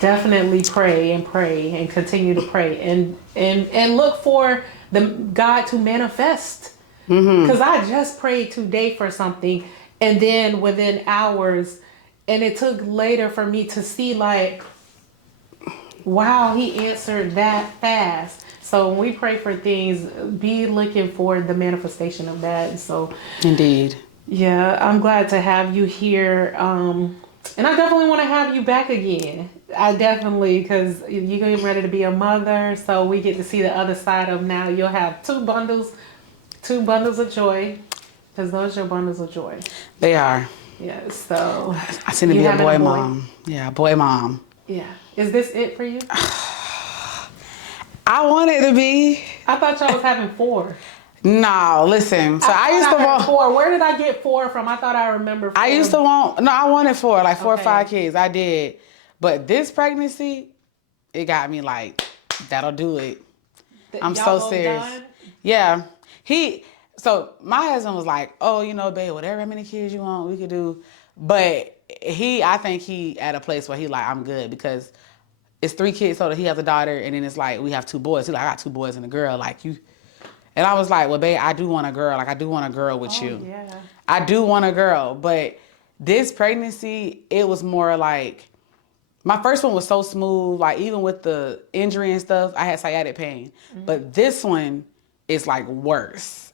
definitely pray and continue to pray and look for the God to manifest. Because I just prayed today for something, and then within hours, and it took later for me to see like, wow, he answered that fast. So when we pray for things, be looking for the manifestation of that. And so Indeed. Yeah, I'm glad to have you here. And I definitely want to have you back again. Because you're getting ready to be a mother, so we get to see the other side of now. You'll have two bundles of joy, because those are your bundles of joy. They are. Yeah, so. I seem to be a boy mom. Yeah, boy mom. Yeah. Is this it for you? I want it to be. I thought y'all was having 4. No, listen. So I used to want 4. Where did I get 4 from? I thought I remember 4. I wanted 4, like 4 or 5 kids. I did. But this pregnancy, it got me like, that'll do it. I'm so serious. Done? Yeah. So my husband was like, oh, you know, babe, whatever how many kids you want, we could do. But I think he at a place where he like, I'm good, because it's 3 kids, so that he has a daughter, and then it's like, we have 2 boys. He's like, I got 2 boys and a girl, like you. And I was like, well, babe, I do want a girl. Like, I do want a girl with you. Yeah. I do want a girl. But this pregnancy, it was more like, my first one was so smooth. Like, even with the injury and stuff, I had sciatic pain. But this one is like worse.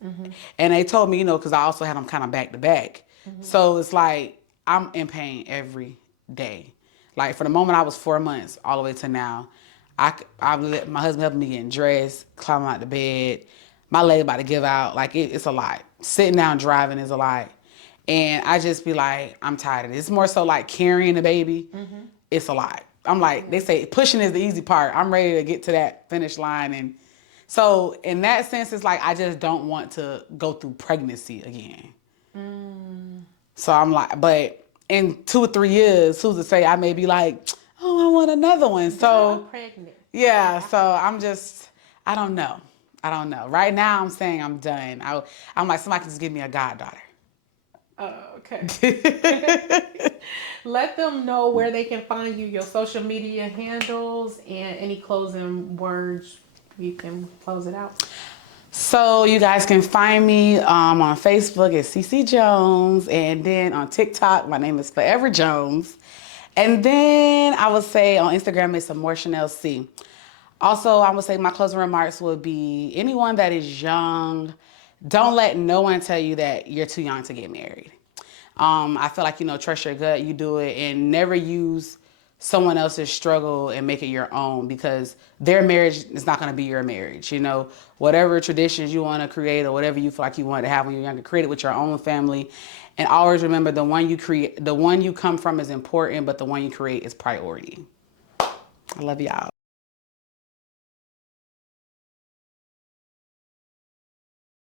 And they told me, you know, because I also had them kind of back to back. So it's like, I'm in pain every day. Like, for the moment I was 4 months all the way to now, I let my husband help me getting dressed, climbing out the bed. My leg about to give out. Like, it's a lot. Sitting down driving is a lot. And I just be like, I'm tired of this. It's more so like carrying a baby. It's a lot. I'm like, they say pushing is the easy part. I'm ready to get to that finish line. And so in that sense, it's like, I just don't want to go through pregnancy again. So I'm like, but in 2 or 3 years, who's to say I may be like, oh, I want another one. So I'm pregnant. yeah, so I'm just, I don't know. I don't know. Right now, I'm saying I'm done. I'm like, somebody can just give me a goddaughter. Oh, okay. Let them know where they can find you, your social media handles, and any closing words. You can close it out. So you guys can find me on Facebook at CC Jones, and then on TikTok, my name is Forever Jones. And then I would say on Instagram, it's More Chanel C. Also, I would say my closing remarks would be anyone that is young, don't let no one tell you that you're too young to get married. I feel like, trust your gut, you do it, and never use someone else's struggle and make it your own, because their marriage is not going to be your marriage. Whatever traditions you want to create or whatever you feel like you want to have when you're younger, create it with your own family. And always remember, the one you come from is important, but the one you create is priority. I love y'all.